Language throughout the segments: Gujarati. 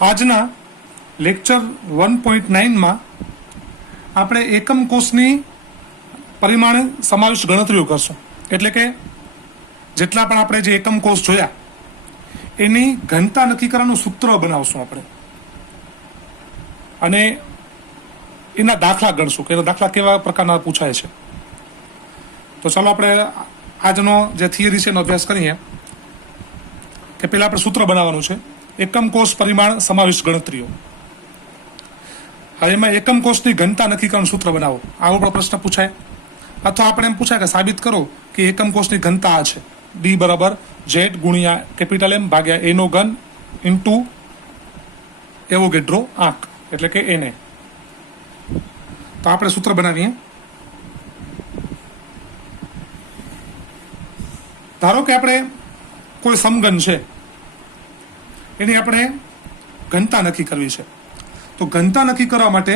આજના લેક્ચર 1.9 આપણે એકમ કોષની પરિમાણ સમાવિષ્ટ ગણતરીઓ કરશું. એટલે કે જેટલા પણ આપણે જે એકમ કોષ જોયા એની ઘનતા નક્કી કરવાનું સૂત્ર બનાવશું આપણે, અને એના દાખલા ગણશું કે દાખલા કેવા પ્રકારના પૂછાય છે. તો ચાલો આપણે આજનો જે થિયરી છે એનો અભ્યાસ કરીએ. કે પહેલા આપણે સૂત્ર બનાવવાનું છે, એકમ કોષ પરિમાણ સમાવિષ્ટ ગણતરીઓ. હવે એમાં એકમ કોષની ઘનતા નક્કી કરવાનું સૂત્ર બનાવો, આવો પણ પ્રશ્ન પૂછાય. અથવા આપણે એમ પૂછાય કે સાબિત કરો કે એકમ કોષની ઘનતા આ છે, ડી બરાબર ઝેડ ગુણ્યા કેપિટલ એમ ભાગ્યા એનો ઘન ઇન્ટુ એવોગેડ્રો આંક, એટલે કે એને. તો આપણે સૂત્ર બનાવીએ. ધારો કે આપણે કોઈ સમઘન છે, એની આપણે ઘનતા નક્કી કરવી છે. તો ઘનતા નક્કી કરવા માટે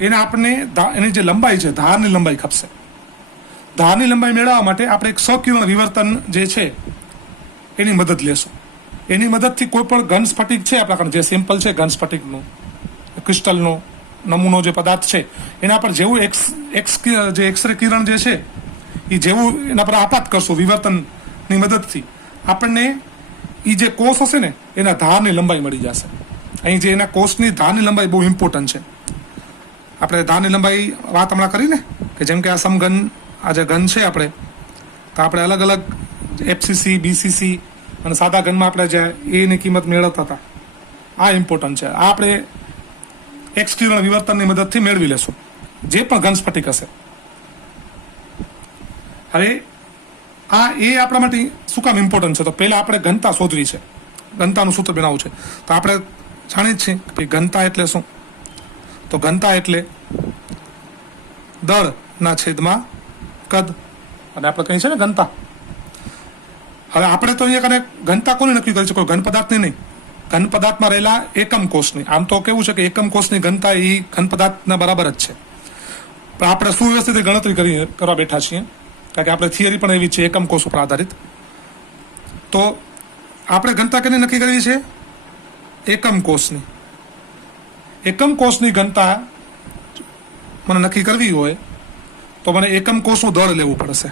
એને આપણને એની જે લંબાઈ છે, ધારની લંબાઈ ખપશે. ધારની લંબાઈ મેળવવા માટે આપણે એક સકિરણ વિવર્તન જે છે એની મદદ લેશું. એની મદદથી કોઈ પણ ઘન સ્ફટિક છે આપણા જે સિમ્પલ છે ઘન સ્ફટિકનું ક્રિસ્ટલનો નમૂનો જે પદાર્થ છે એના પર જેવું એક્સરે કિરણ જે છે એ જેવું એના પર આપાત કરશું વિવર્તનની મદદથી, આપણને એ જે કોષ હશે ને એના ધારની લંબાઈ મળી જશે. અહીં જે એના કોષની ધારની લંબાઈ બહુ ઇમ્પોર્ટન્ટ છે. આપણે ધારની લંબાઈ વાત હમણાં કરી ને કે જેમ કે આ સમઘન આ જે ઘન છે આપણે, તો આપણે અલગ અલગ એફસીસી બીસીસી અને સાદા ઘનમાં આપણે જે એની કિંમત મેળવતા હતા, આ ઇમ્પોર્ટન્ટ છે. આ આપણે એક્સ કિરણ વિવર્તનની મદદથી મેળવી લેશું જે પણ ઘન સ્ફટિક હશે. હવે આ એ આપણા માટે શું કામ ઇમ્પોર્ટન્ટ છે? તો પહેલા આપણે ઘનતા શોધવી છે, ઘનતાનું સૂત્ર બનાવવું છે. તો આપણે જાણીએ છીએ કે ઘનતા એટલે શું? તો ઘનતા એટલે દળના છેદમાં કદ, અને આપણે કહીએ છીએ ને ઘનતા. હવે આપણે તો અહીંયા કને ઘનતા કોની નક્કી કરી છે? કોઈ ઘન પદાર્થની નહીં, ઘન પદાર્થમાં રહેલા એકમ કોષની. આમ તો કેવું છે કે એકમ કોષની ઘનતા એ ઘન પદાર્થના બરાબર જ છે, પણ આપણે સુવ્યવસ્થિત ગણતરી કરવા બેઠા છીએ, કારણ કે આપણે થિયરી પણ એવી છે એકમ કોષ ઉપર આધારિત. તો આપણે ઘનતા કેની નક્કી કરવી છે? એકમ કોષની. એકમ કોષની ઘનતા મને નક્કી કરવી હોય તો મને એકમ કોષનું દળ લેવું પડશે.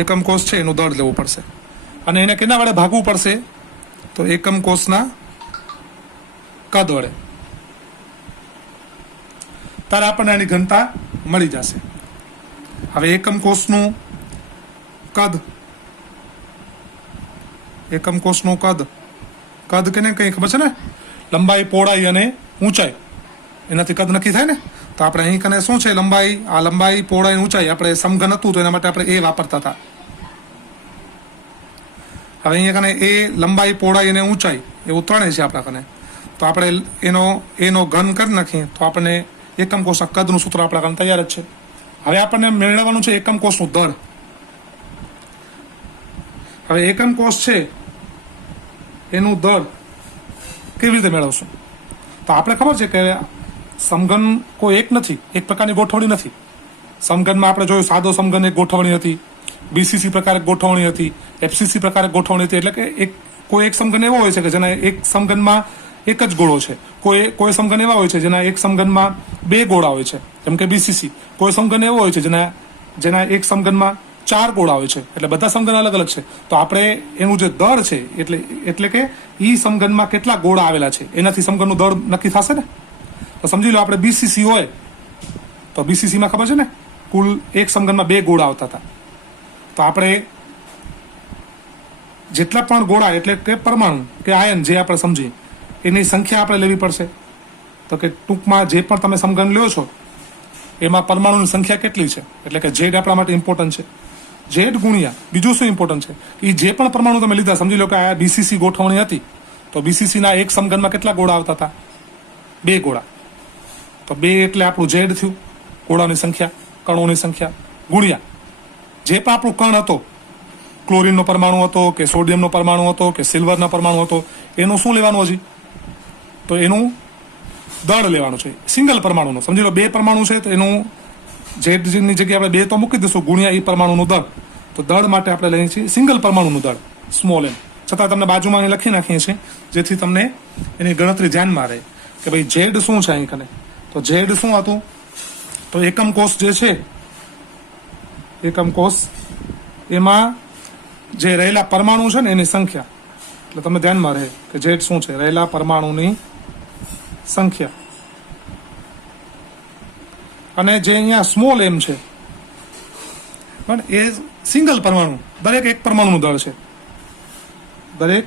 એકમ કોષ છે એનું દળ લેવું પડશે, અને એને કેના વડે ભાગવું પડશે? તો એકમ કોષના કદ વડે. ત્યારે આપણને એની ઘનતા મળી જશે. હવે એકમ કોષનું કદ, એકમ કોષનું કદ કેને કઈ ખબર છે ને? લંબાઈ, પહોળાઈ અને ઊંચાઈ, એનાથી કદ નક્કી થાય ને. તો આપણે અહીં કને શું છે? લંબાઈ, આ લંબાઈ, પહોળાઈ, ઊંચાઈ આપણે સમઘન હતું તો એના માટે આપણે એ વાપરતા હતા. હવે અહીંયા કને એ લંબાઈ, પહોળાઈ અને ઊંચાઈ એવું ત્રણેય છે આપણા કને. તો આપણે એનો ઘન કરી નાખીએ તો આપણને એકમ કોષના કદનું સૂત્ર આપણા કને તૈયાર જ છે. હવે આપણને મેળવવાનું છે એકમ કોષનું દળ. હવે એકમ કોષ છે એનું દળ કેવી રીતે મેળવશું? તો આપણે ખબર છે કે સમઘન કોઈ એક નથી, એક પ્રકારની ગોઠવણી નથી. સમઘનમાં આપણે જોયું સાદો સમઘન એક ગોઠવણી હતી, બીસીસી પ્રકારે ગોઠવણી હતી, એફસીસી પ્રકારે ગોઠવણી હતી. એટલે કે કોઈ એક સમઘન એવો હોય છે કે જેના એક સમઘનમાં એક જ ગોળો છે, કોઈ સમઘન એવા હોય છે જેના એક સમઘનમાં બે ગોળા હોય છે, જેમ કે બીસીસી. કોઈ સમઘન એવો હોય છે જેના એક સમઘનમાં 4 ગોળા હોય છે. એટલે બધા સમઘન અલગ અલગ છે. તો આપણે એનું જે દળ છે એટલે કે ઈ સમઘનમાં કેટલા ગોળા આવેલા છે એનાથી સમઘનનું દળ નક્કી થશે ને. તો સમજી લો આપણે બીસીસી હોય તો બીસીસીમાં ખબર છે ને કુલ એક સમઘનમાં 2 ગોળા આવતા હતા. તો આપણે જેટલા પણ ગોળા એટલે કે પરમાણુ કે આયન જે આપણે સમજીએ એની સંખ્યા આપણે લેવી પડશે. તો કે ટૂંકમાં જે પણ તમે સમઘન લ્યો છો એમાં પરમાણુની સંખ્યા કેટલી છે? એટલે કે ઝેડ આપણા માટે ઇમ્પોર્ટન્ટ છે. ઝેડ ગુણ્યા બીજું શું ઇમ્પોર્ટન્ટ છે? એ જે પણ પરમાણુ તમે લીધા, સમજી લો કે આ બીસીસી ગોઠવણી હતી તો બીસીસીના એક સમઘનમાં કેટલા ગોળા આવતા હતા? 2 ગોળા. તો 2 એટલે આપણું ઝેડ થયું, ગોળાની સંખ્યા, કણોની સંખ્યા, ગુણ્યા જે પણ આપણું કણ હતો, ક્લોરીનનો પરમાણુ હતો કે સોડિયમનો પરમાણુ હતો કે સિલ્વરના પરમાણુ હતો, એનું શું લેવાનું હજી? તો એનું દળ લેવાનું છે સિંગલ પરમાણુનું. સમજી લો 2 પરમાણુ છે તો એનું ઝેડની જગ્યાએ આપણે 2 તો મૂકી દઈશું ગુણ્યા એ પરમાણુનું દળ. તો દળ માટે આપણે લઈએ છીએ સિંગલ પરમાણુનું દળ, સ્મોલ એમ. છતાં તમને બાજુમાં અહીં લખી નાખીએ છીએ જેથી તમને એની ગણતરી ધ્યાનમાં રહે કે ભાઈ ઝેડ શું છે અહીં કને. તો ઝેડ શું હતું? તો એકમ કોષ જે છે, એકમ કોષ એમાં જે રહેલા પરમાણુ છે ને એની સંખ્યા, એટલે તમને ધ્યાનમાં રહે કે ઝેડ શું છે? રહેલા પરમાણુની સંખ્યા. અને જે અહીંયા સ્મોલ એમ છે પણ એ સિંગલ પરમાણુ, દરેક એક પરમાણુનું દળ છે, દરેક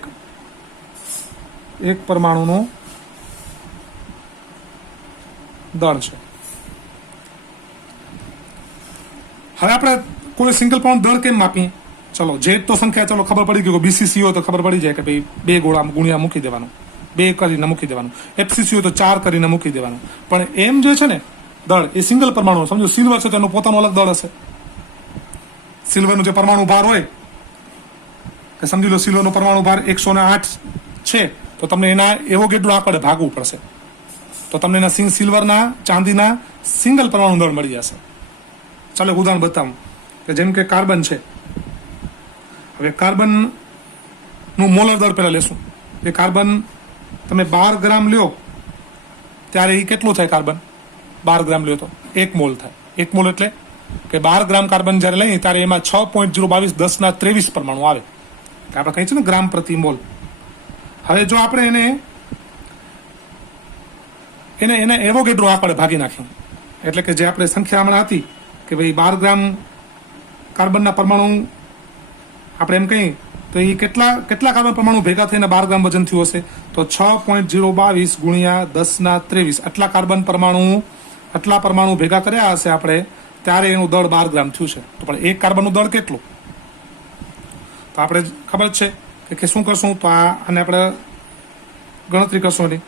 એક પરમાણુનું દળ છે. હવે આપણે કોઈ સિંગલ પરમાણુ દળ કેમ માપીએ? ચલો જેડ તો સંખ્યા ચલો ખબર પડી ગઈ, બીસીસી હોય તો ખબર પડી જાય કે ભાઈ 2 ગોળા ગુણ્યા મૂકી દેવાનું, 2 કરીને મૂકી દેવાનું. એફસીસી હોય તો 4 કરીને મૂકી દેવાનું. પણ એમ જે છે ને દળ એ સિંગલ પરમાણુ, સમજો સિલ્વર છે તેનું પોતાનું અલગ દળ હશે. સિલ્વરનું જે પરમાણુ ભાર હોય કે સમજી લો સિલ્વરનો પરમાણુ ભાર 108 છે તો તમને એના એવોગેડ્રો આંકડે ભાગવું પડશે. તો તમને એના સિલ્વરના, ચાંદીના સિંગલ પરમાણુ દળ મળી જશે. ચાલો એક ઉદાહરણ બતાવું કે જેમ કે કાર્બન છે. હવે કાર્બનનું મોલર દળ પહેલા લેશું. એ કાર્બન તમે 12 ગ્રામ લ્યો ત્યારે એ કેટલું થાય? કાર્બન 12 ગ્રામ લ્યો તો 1 મોલ થાય. 1 મોલ એટલે કે 12 ગ્રામ કાર્બન જ્યારે લઈએ ત્યારે એમાં 6.022 10^23 પરમાણુ આવે. આપણે કહીએ છીએ ને ગ્રામ પ્રતિ મોલ. હવે જો આપણે એને એવોગેડ્રો આંકડે ભાગી નાખ્યું, એટલે કે જે આપણે સંખ્યા હમણાં હતી કે ભાઈ 12 ગ્રામ કાર્બનના પરમાણુ આપણે એમ કહીએ તો એ કેટલા કાર્બન પરમાણુ ભેગા થઈને 12 ગ્રામ વજન થયું હશે? તો 6.022 ગુણ્યા 10^23 આટલા પરમાણુ ભેગા કર્યા હશે આપણે, ત્યારે એનું દળ 12 ગ્રામ થયું છે. તો પણ એક કાર્બનનું દળ કેટલું? તો આપણે ખબર જ છે કે શું કરશું? તો આને આપણે ગણતરી કરશું એની.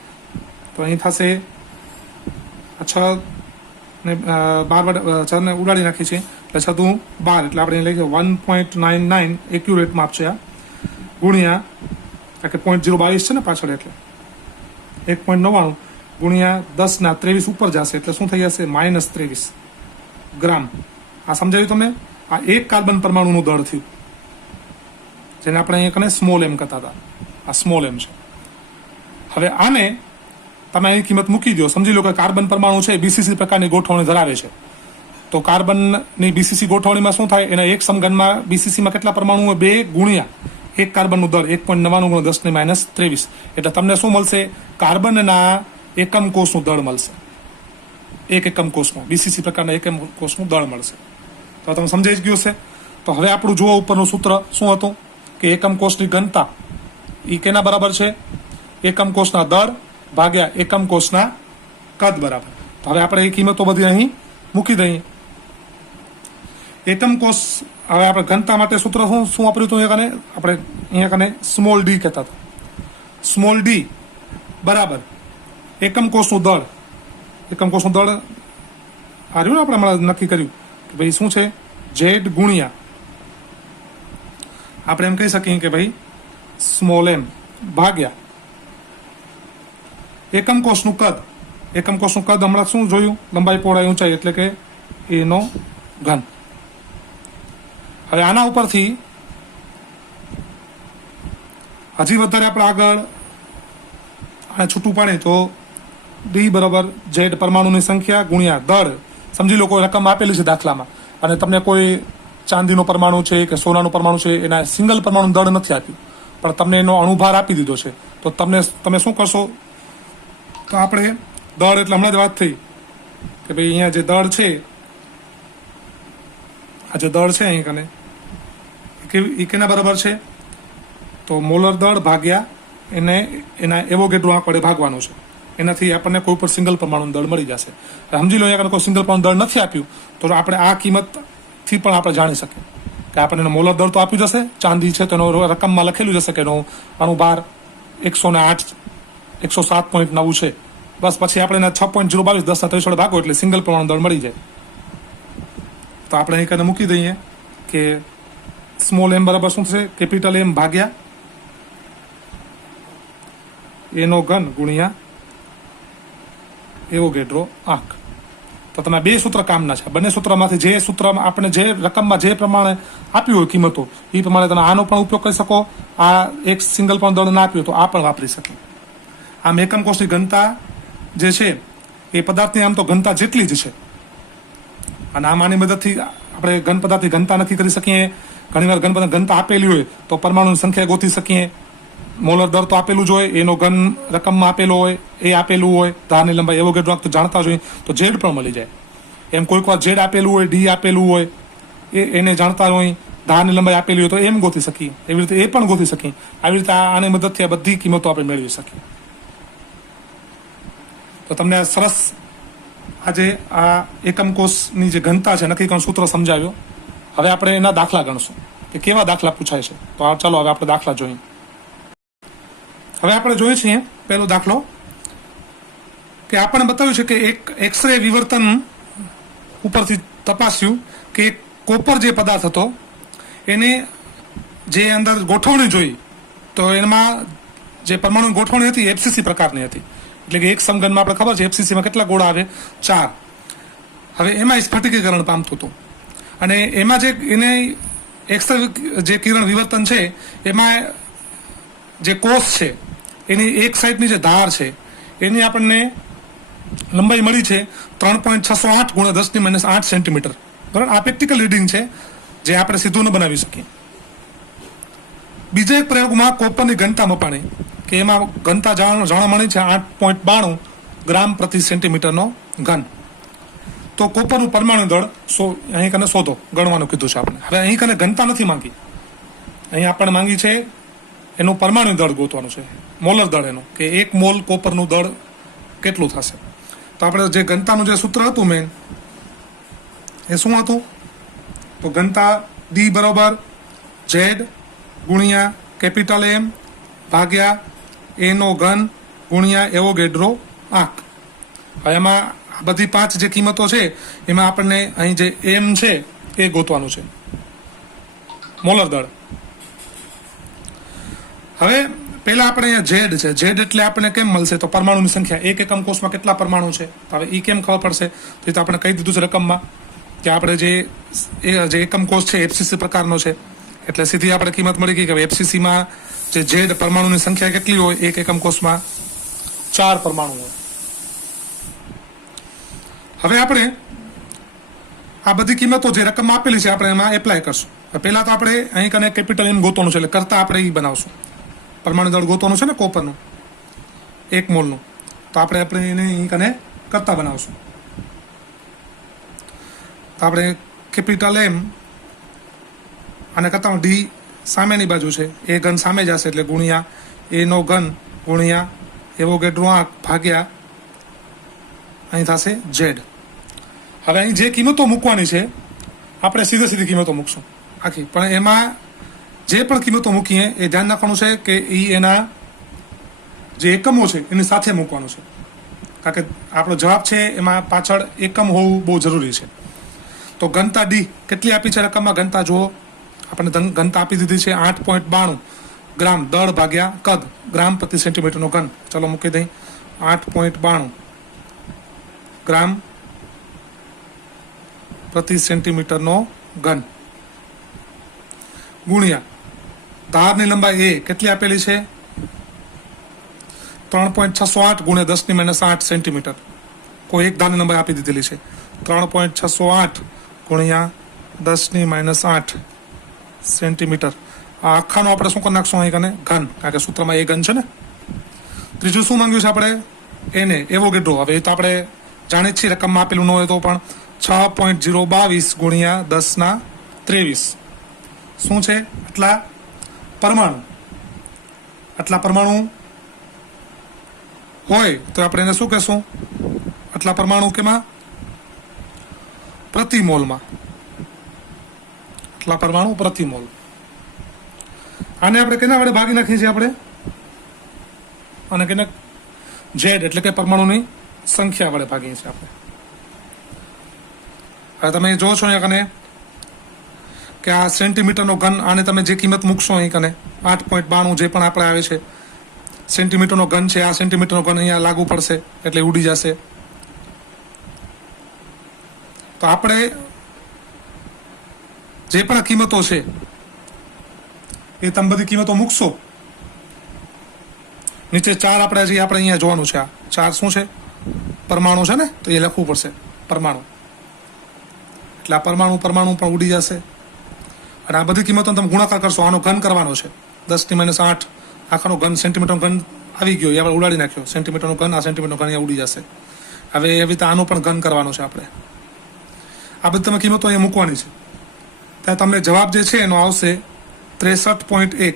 તો અહીં થશે 6 ને 12 ને ઉડાડી નાખી છે એટલે 6 દુ 12, એટલે આપણે લખીએ 1.99 એક્યુરેટ માપ છે આ, ગુણ્યા કે 0.022 છે ને પાછળ, એટલે 1.99 ગુણ્યા 10^23 ઉપર જશે એટલે શું થઈ જશે? -23 ગ્રામ. આ સમજાયું તમને? આ એક કાર્બન પરમાણુનું દળ થયું, જેને આપણે અહીંયા કને સ્મોલ એમ કહેતા હતા. આ સ્મોલ એમ છે. હવે આને તમે અહીં કિંમત મૂકી દો. સમજી લો કે કાર્બન પરમાણુ છે બીસીસી પ્રકારની ગોઠવણી ધરાવે છે. તો કાર્બનની બીસીસી ગોઠવણીમાં શું થાય? એના એક સમઘનમાં બીસીસીમાં કેટલા પરમાણુ હોય? 2 ગુણ્યા એક કાર્બનનું દળ 1.99 ગુણ્યા 10^23, એટલે તમને શું મળશે? કાર્બનના એકમ કોષનું દળ મળશે. એક એકમ કોષનું, બીસીસી પ્રકારના એકમ કોષનું દળ મળશે. તો તમે સમજાઈ જ ગયું છે. તો હવે આપણું જુઓ ઉપરનું સૂત્ર શું હતું કે એકમ કોષની ઘનતા એ કેના બરાબર છે? એકમ કોષના દળ ભાગ્યા એકમ કોષના કદ બરાબર. તો હવે આપણે એ કિંમતો બધી અહીં મૂકી દઈએ. એકમ કોષ, હવે આપણે ઘનતા માટે સૂત્ર શું વાપર્યું હતું? આપણે અહીંયા કને સ્મોલ ડી કહેતા હતા. સ્મોલ ડી બરાબર એકમ કોષનું દળ. એકમ કોષનું દળ આ રહ્યું ને આપણે હમણાં નક્કી કર્યું કે ભાઈ શું છે? ઝેડ ગુણ્યા આપણે એમ કહી શકીએ કે ભાઈ સ્મોલ એમ ભાગ્યા એકમ કોષનું કદ. એકમ કોષનું કદ હમણાં શું જોયું? લંબાઈ, પહોળાઈ, ઊંચાઈ, એટલે કે એનો ઘન. હવે આના ઉપરથી હજી વધારે આપણે આગળ આને છૂટું પાડીએ તો ડી બરાબર ઝેડ પરમાણુની સંખ્યા ગુણ્યા દળ. સમજી લો કોઈ રકમ આપેલી છે દાખલામાં અને તમને કોઈ ચાંદીનો પરમાણુ છે કે સોનાનું પરમાણુ છે એના સિંગલ પરમાણુ દળ નથી આપ્યું, પણ તમને એનો અણુભાર આપી દીધો છે. તો તમે શું કરશો? તો આપણે દળ એટલે હમણાં જ વાત થઈ કે ભાઈ અહીંયા જે દળ છે, આ જે દળ છે અહીં કને એ કેના બરાબર છે? તો મોલર દળ ભાગ્યા એના એવોગેડ્રો આંકડે ભાગવાનું છે. એનાથી આપણને કોઈ પણ સિંગલ પરમાણુ દળ મળી જશે. સમજી લો અહીંયા કોઈ સિંગલ પરમાણુ દળ નથી આપ્યું તો આપણે આ કિંમતથી પણ આપણે જાણી શકીએ કે આપણને એનો મોલર દળ તો આપ્યું જશે. ચાંદી છે તો એનો રકમમાં લખેલું જશે કે એનો અણુભાર 108 107.9 છે. બસ પછી આપણે એના 6.022 10^23 ભાગો એટલે સિંગલ પરમાણુ દળ મળી જાય. તો આપણે અહીં કને મૂકી દઈએ કે સ્મોલ એમ બરાબર શું થશે? કેપિટલ એમ ભાગ્યા એનો ઘન ગુણ્યા એવોગેડ્રો આંક. તો તમે બે સૂત્ર કામના છે. બંને સૂત્રમાંથી જે સૂત્રમાં આપણે જે રકમમાં જે પ્રમાણે આપ્યું હોય કિંમતો એ પ્રમાણે તમે આનો પણ ઉપયોગ કરી શકો. આ એક સિંગલ પણ દળ ના આપ્યું તો આ પણ વાપરી શકે. આમ એકમ કોષની ઘનતા જે છે એ પદાર્થની આમ તો ઘનતા જેટલી જ છે, અને આમ આની મદદથી આપણે ઘન પદાર્થની ઘનતા નક્કી કરી શકીએ. ઘણીવાર ઘન પદાર્થ ઘનતા આપેલી હોય તો પરમાણુની સંખ્યા ગોતી શકીએ. મોલર દર તો આપેલું જ હોય, એનો ઘન રકમમાં આપેલો હોય, એ આપેલું હોય, ધારની લંબાઈ એવોગેડ્રો તો જાણતા જોઈએ તો ઝેડ પણ મળી જાય. એમ કોઈક વાર ઝેડ આપેલું હોય, ડી આપેલું હોય, એને જાણતા હોય, ધારની લંબાઈ આપેલી હોય તો એમ ગોતી શકીએ. એવી રીતે એ પણ ગોતી શકીએ. આવી રીતે આની મદદથી આ બધી કિંમતો આપણે મેળવી શકીએ. તો તમને સરસ આજે આ એકમ કોષની જે ઘનતા છે નક્કી કરવાનું સૂત્ર સમજાવ્યો. હવે આપણે એના દાખલા ગણશું કે કેવા દાખલા પૂછાય છે. તો ચાલો હવે આપણે દાખલા જોઈએ. હવે આપણે જોઈએ છીએ પહેલો દાખલો કે આપણને બતાવ્યું છે કે એક એક્સરે વિવર્તન ઉપરથી તપાસ્યું કે એક કોપર જે પદાર્થ હતો એને જે અંદર ગોઠવણી જોઈ તો એમાં જે પરમાણુ ગોઠવણી હતી એફસીસી પ્રકારની હતી. એટલે કે એક સમઘનમાં આપણે ખબર છે એફસીસીમાં કેટલા ગોળા આવે? 4. હવે એમાં સ્ફટિકીકરણ પામતું હતું અને એમાં જે એને એક્સરે જે કિરણ વિવર્તન છે એમાં જે કોષ છે એની એક સાઈડની જે ધાર છે એની આપણને લંબાઈ મળી છે 3.608 × 10⁻8 સેન્ટીમીટર. બરાબર, આ પ્રેક્ટિકલ રીડિંગ છે જે આપણે સીધું ન બનાવી શકીએ. બીજા એક પ્રયોગમાં કોપરની ઘનતા મપાણી કે એમાં ઘનતા જાણવા મળી છે 8.92 ગ્રામ પ્રતિ સેન્ટીમીટરનો ઘન. તો કોપરનું પરમાણુ દળ અહીં કને શોધો, ગણવાનું કીધું છે આપણે. હવે અહીં કને ઘનતા નથી માંગી, અહીં આપણે માંગી છે એનું પરમાણુ દળ ગોતવાનું છે, મોલર દળ એનું, કે 1 મોલ કોપરનું દળ કેટલું થશે. તો આપણે જે ઘનતાનું જે સૂત્ર હતું મેન એ શું હતું? તો ઘનતા ડી બરોબર ઝેડ ગુણ્યા કેપિટલ એમ ભાગ્યા એનો ઘન ગુણ્યા એવોગેડ્રો આંક. હવે એમાં બધી 5 જે કિંમતો છે એમાં આપણને અહીં જે એમ છે એ ગોતવાનું છે, મોલર દળ. હવે પહેલા આપણે અહીંયા ઝેડ છે, ઝેડ એટલે આપણને કેમ મળશે? તો પરમાણુની સંખ્યા, એક એકમ કોષમાં કેટલા પરમાણુ છે. હવે એ કેમ ખબર પડશે? તો આપણે કહી દીધું છે રકમમાં કે આપણે જે એકમ કોષ છે એફસીસી પ્રકારનો છે, એટલે સીધી આપણે કિંમત મળી ગઈ કે એફસીસીમાં જે ઝેડ પરમાણુની સંખ્યા કેટલી હોય? એક એકમ કોષમાં 4 પરમાણુ હોય. હવે આપણે આ બધી કિંમતો જે રકમ આપેલી છે આપણે એમાં એપ્લાય કરશું. પહેલા તો આપણે અહીં કને કેપિટલ એમ ગોતવાનું છે, એટલે કરતા આપણે એ બનાવશું. પરમાણુ દળ ગોતવાનું છે ને કોપરનું 1 મોલનું, તો આપણે એને અહીં કને કરતા બનાવશું. તો આપણે કેપિટલ એમ અને કરતા ડી સામેની બાજુ છે, એ ઘન સામે જશે એટલે ગુણ્યા એનો ઘન ગુણ્યા એવોગેડ્રો આંક ભાગ્યા અહીં થશે ઝેડ. હવે અહીં જે કિંમતો મૂકવાની છે આપણે સીધી કિંમતો મૂકશું આખી, પણ એમાં જે પણ કિંમતો મૂકીએ એ ધ્યાન રાખવાનું છે કે એ એના જે એકમો છે એની સાથે મૂકવાનું છે, કારણ કે આપણો જવાબ છે એમાં પાછળ એકમ હોવું બહુ જરૂરી છે. તો ઘનતા ડી કેટલી આપી છે રકમમાં? ઘનતા જુઓ, આપણે ઘનતા આપી દીધી છે 8.92 ગ્રામ દળ ભાગ્યા કદ ગ્રામ પ્રતિ સેન્ટીમીટરનો ઘન. ચલો મૂકી દઈ 8.92 ગ્રામ પ્રતિ સેન્ટીમીટરનો ઘન ગુણ્યા ધારની લંબાઈ એ કેટલી આપેલી છે? 3.608 × 10⁻8 સેન્ટીમીટર. કોઈ એક ધારની લંબાઈ આપી દીધેલી છે 3.608 × 10⁻8 સેન્ટીમીટર. આ આખાનો આપણે શું કરી નાખશું અહીં કને? ઘન, કારણ કે સૂત્રમાં એ ઘન છે ને. ત્રીજું શું માંગ્યું છે આપણે? એને એવોગેડ્રો. હવે એ તો આપણે જાણીએ છીએ રકમમાં આપેલું ન હોય તો પણ 6.022 × 10⁻23 શું છે? આટલા પરમાણુ હોય તો આપણે એને શું કહેશું? આટલા પરમાણુ કેમાં? પ્રતિ મોલમાં. આટલા પરમાણુ પ્રતિ મોલ. આને આપણે કેના વડે ભાગી નાખીએ છીએ આપણે? અને કેને? ઝેડ એટલે કે પરમાણુની સંખ્યા વડે ભાગીએ છીએ આપણે. હવે તમે જો છો અહીંયા કને કે આ સેન્ટીમીટરનો ઘન, આને તમે જે કિંમત મૂકશો અહીં કને 8.92 જે પણ આપણે આવે છે સેન્ટીમીટરનો ઘન છે, આ સેન્ટીમીટરનો ઘન અહીંયા લાગુ પડશે એટલે ઉડી જશે. તો આપણે જે પણ કિંમતો છે એ તમે બધી કિંમતો મૂકશો. નીચે 4 આપણે અહીંયા જોવાનું છે. આ 4 શું છે? પરમાણુ છે ને, તો એ લખવું પડશે પરમાણુ. એટલે આ પરમાણુ પણ ઉડી જશે. અને આ બધી કિંમતો તમે ગુણાકાર કરશો. આનો ઘન કરવાનો છે. 10⁻8 આખાનો ઘન, સેન્ટીમીટરનો ઘન આવી ગયો, એ આપણે ઉડાડી નાખ્યો. સેન્ટીમીટરનો ઘન, આ સેન્ટીમીટરનો ઘન અહીંયા ઉડી જશે. હવે એવી રીતે આનો પણ ઘન કરવાનો છે આપણે. આ બધી તમે કિંમતો અહીંયા મૂકવાની છે. ત્યાં તમને જવાબ જે છે એનો આવશે 63.1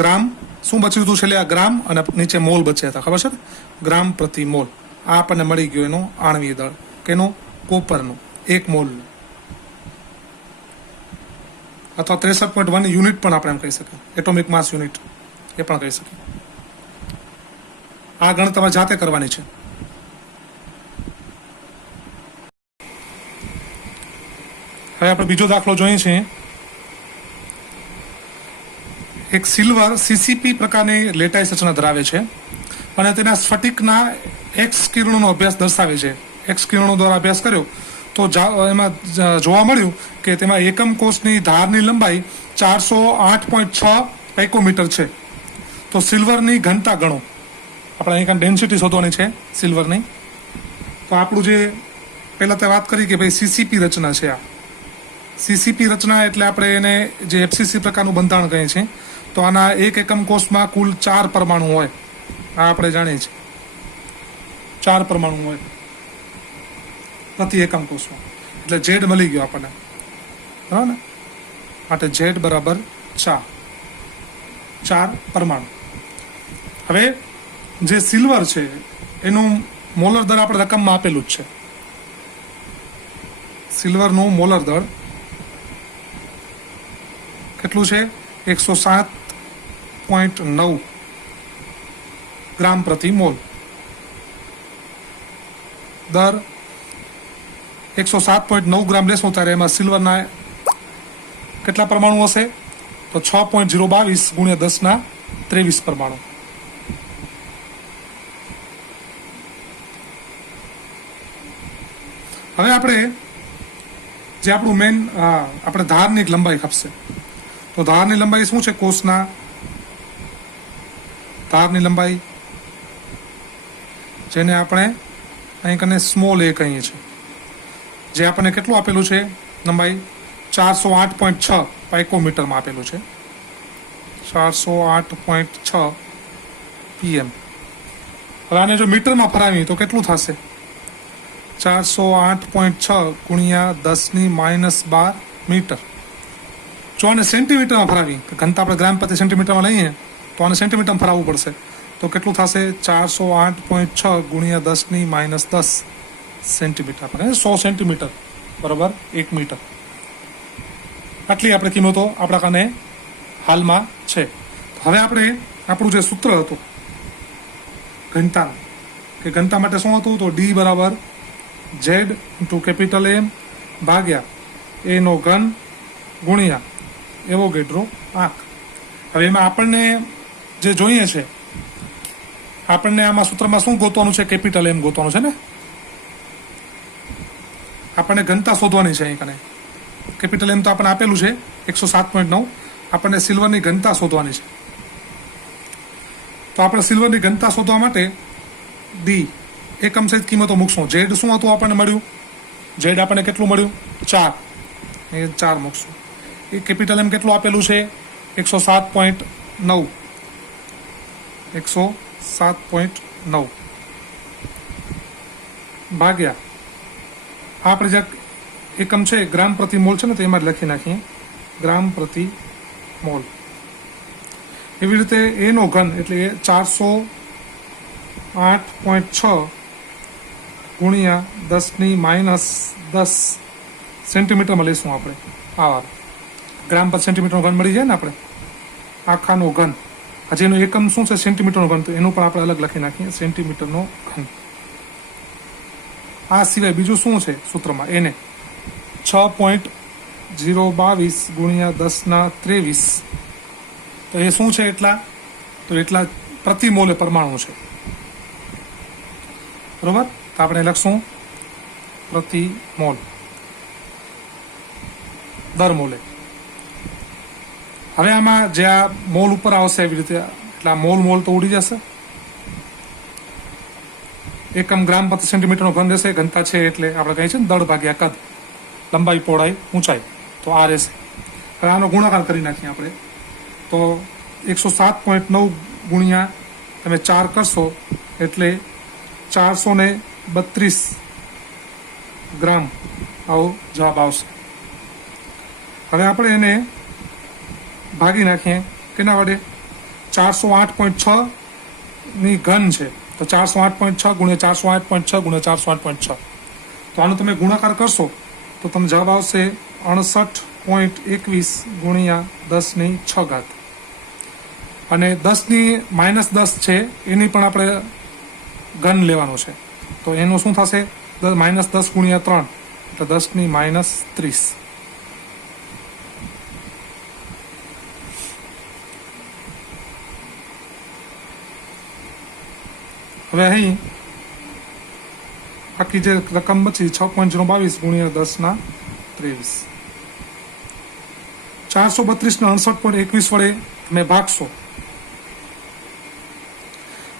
ગ્રામ. શું બચ્યું હતું છેલ્લે? આ ગ્રામ અને નીચે મોલ બચ્યા હતા, ખબર છે ને? ગ્રામ પ્રતિ મોલ. આ આપણને મળી ગયો એનો આણ્વીય દળ. કેનો? કોપરનું 1 મોલનું. અથવા 63.1 યુનિટ પણ આપણે એમ કહી શકીએ. એટોમિક માસ યુનિટ એ પણ કહી શકીએ. આ ગણતરી તમારે જાતે કરવાની છે. હવે આપણે બીજો દાખલો જોઈએ છીએ. એક સિલ્વર સીસીપી પ્રકારની લેટાઈસ રચના ધરાવે છે અને તેના સ્ફટિકના એક્સ કિરણોનો અભ્યાસ દર્શાવે છે. એક્સ કિરણો દ્વારા અભ્યાસ કર્યો તો એમાં જોવા મળ્યું કે તેમાં એકમ કોષની ધારની લંબાઈ 408.6 પાઇકોમીટર છે. તો સિલ્વરની ઘનતા ગણો. આપણે અહીં ડેન્સિટી શોધવાની છે સિલ્વરની. તો આપણું જે પહેલાં તે વાત કરી કે ભાઈ સીસીપી રચના છે. આ સીસીપી રચના એટલે આપણે એને જે એફસીસી પ્રકારનું બંધારણ કહીએ છીએ. તો આના એક એકમ કોષમાં કુલ 4 પરમાણુ હોય. આ આપણે જાણીએ છીએ 4 પરમાણુ હોય પ્રતિ એકમ કોષમાં. એટલે ઝેડ મળી ગયો આપણને, બરાબર ને? માટે ઝેડ બરાબર 4 પરમાણુ. હવે જે સિલ્વર છે એનું મોલર દળ આપણે રકમમાં આપેલું જ છે. સિલ્વરનું મોલર દળ કેટલું છે? 107.9 ગ્રામ પ્રતિ મોલ. દર 107.9 ગ્રામ લેશો ત્યારે એમાં સિલ્વરના કેટલા પરમાણુ હશે? તો 6.022 ગુણ્યા 10⁻23 પરમાણુ. હવે આપણે જે આપણું મેઇન આપણે ધારની એક લંબાઈ ખપશે. તો ધારની લંબાઈ શું છે? કોષના ધારની લંબાઈ, જેને આપણે અહીં કને સ્મોલ એ કહીએ છીએ, જે આપણને કેટલું આપેલું છે લંબાઈ? 408.6 પાઇકોમીટરમાં આપેલું છે. 408.6 PM. હવે આને જો મીટરમાં ફરાવીએ તો કેટલું થશે? 408.6 ગુણ્યા 10⁻12 મીટર. જો આને સેન્ટીમીટરમાં ફરાવી, ઘનતા આપણે ગ્રામ પ્રતિ સેન્ટીમીટરમાં લઈએ તો આને સેન્ટીમીટરમાં ફરાવવું પડશે. તો કેટલું થશે? 408.6 ગુણ્યા 10⁻10 સેન્ટીમીટર. 100 સેન્ટીમીટર બરાબર 1 મીટર. આટલી આપણે કિંમતો આપણા કાને હાલમાં છે. હવે આપણે આપણું જે સૂત્ર હતું ઘનતા, કે ઘનતા માટે શું હતું? તો ડી બરાબર ઝેડ ઇન્ટુ કેપિટલ એમ ભાગ્યા એનો ઘન ગુણ્યા એવોગેડ્રો આંક. હવે એમાં આપણને જે જોઈએ છે, આપણને આમાં સૂત્રમાં શું ગોતવાનું છે? કેપિટલ એમ ગોતવાનું છે ને. આપણને ઘનતા શોધવાની છે. અહીં કને કેપિટલ એમ તો આપણને આપેલું છે 107.9. આપણને સિલ્વરની ઘનતા શોધવાની છે. તો આપણે સિલ્વરની ઘનતા શોધવા માટે ડી એકમ સહિત કિંમતો મૂકશું. ઝેડ શું હતું આપણને મળ્યું? ઝેડ આપણને કેટલું મળ્યું? 4. એ 4 મૂકશું. એ કેપિટલ એમ કેટલું આપેલું છે? 107.9. 107.9 ભાગ્યા આપણે જે એકમ છે ગ્રામ પ્રતિ મોલ છે ને, તો એમાં જ લખી નાખીએ ગ્રામ પ્રતિ મોલ. એવી રીતે એનો ઘન એટલે 408.6 ગુણ્યા 10⁻10 સેન્ટીમીટરમાં લઈશું આપણે. આ ગ્રામ પર સેન્ટીમીટરનો ઘન મળી જાય ને આપણે. આખાનો ઘન, હજી એનો એકમ શું છે? સેન્ટીમીટરનો ઘન. તો એનું પણ આપણે અલગ લખી નાખીએ સેન્ટીમીટરનો ઘન. આ સિવાય બીજું શું છે સૂત્રમાં? એને 6.022 ગુણ્યા 10⁻23. તો એ શું છે? એટલા તો એટલા પ્રતિ મોલે પરમાણુ છે, બરોબર. તો આપણે લખશું પ્રતિ મોલ દર મોલે. હવે આમાં જે આ મોલ ઉપર આવશે એવી રીતે, એટલે આ મોલ તો ઉડી જશે. એકમ ગ્રામ પ્રતિ સેન્ટીમીટરનો ઘન રહેશે. ઘનતા છે એટલે આપણે કહીએ છીએ ને દળ ભાગ્યા કદ, લંબાઈ, પહોળાઈ, ઊંચાઈ, તો આ રહેશે. હવે આનો ગુણાકાર કરી નાખીએ આપણે, તો 107.9 ગુણ્યા તમે 4 કરશો એટલે 432 ગ્રામ આવો જવાબ આવશે. હવે આપણે એને ભાગી નાખીએ કેના વડે? 408.6 ની ઘન છે, તો 408.6 ગુણ્યા 408.6 ગુણ્યા 408.6, તો આનો તમે ગુણાકાર કરશો તો તમને જવાબ આવશે 68.21 ગુણ્યા 10⁶. અને 10⁻10 છે એની પણ આપણે ઘન લેવાનો છે, તો એનું શું થશે? -10 ગુણ્યા 3 એટલે 10⁻30. હવે અહીં આખી જે રકમ બચી 6.022 ગુણ્યા 10⁻23, 432 ને 68.21 વડે તમે ભાગશો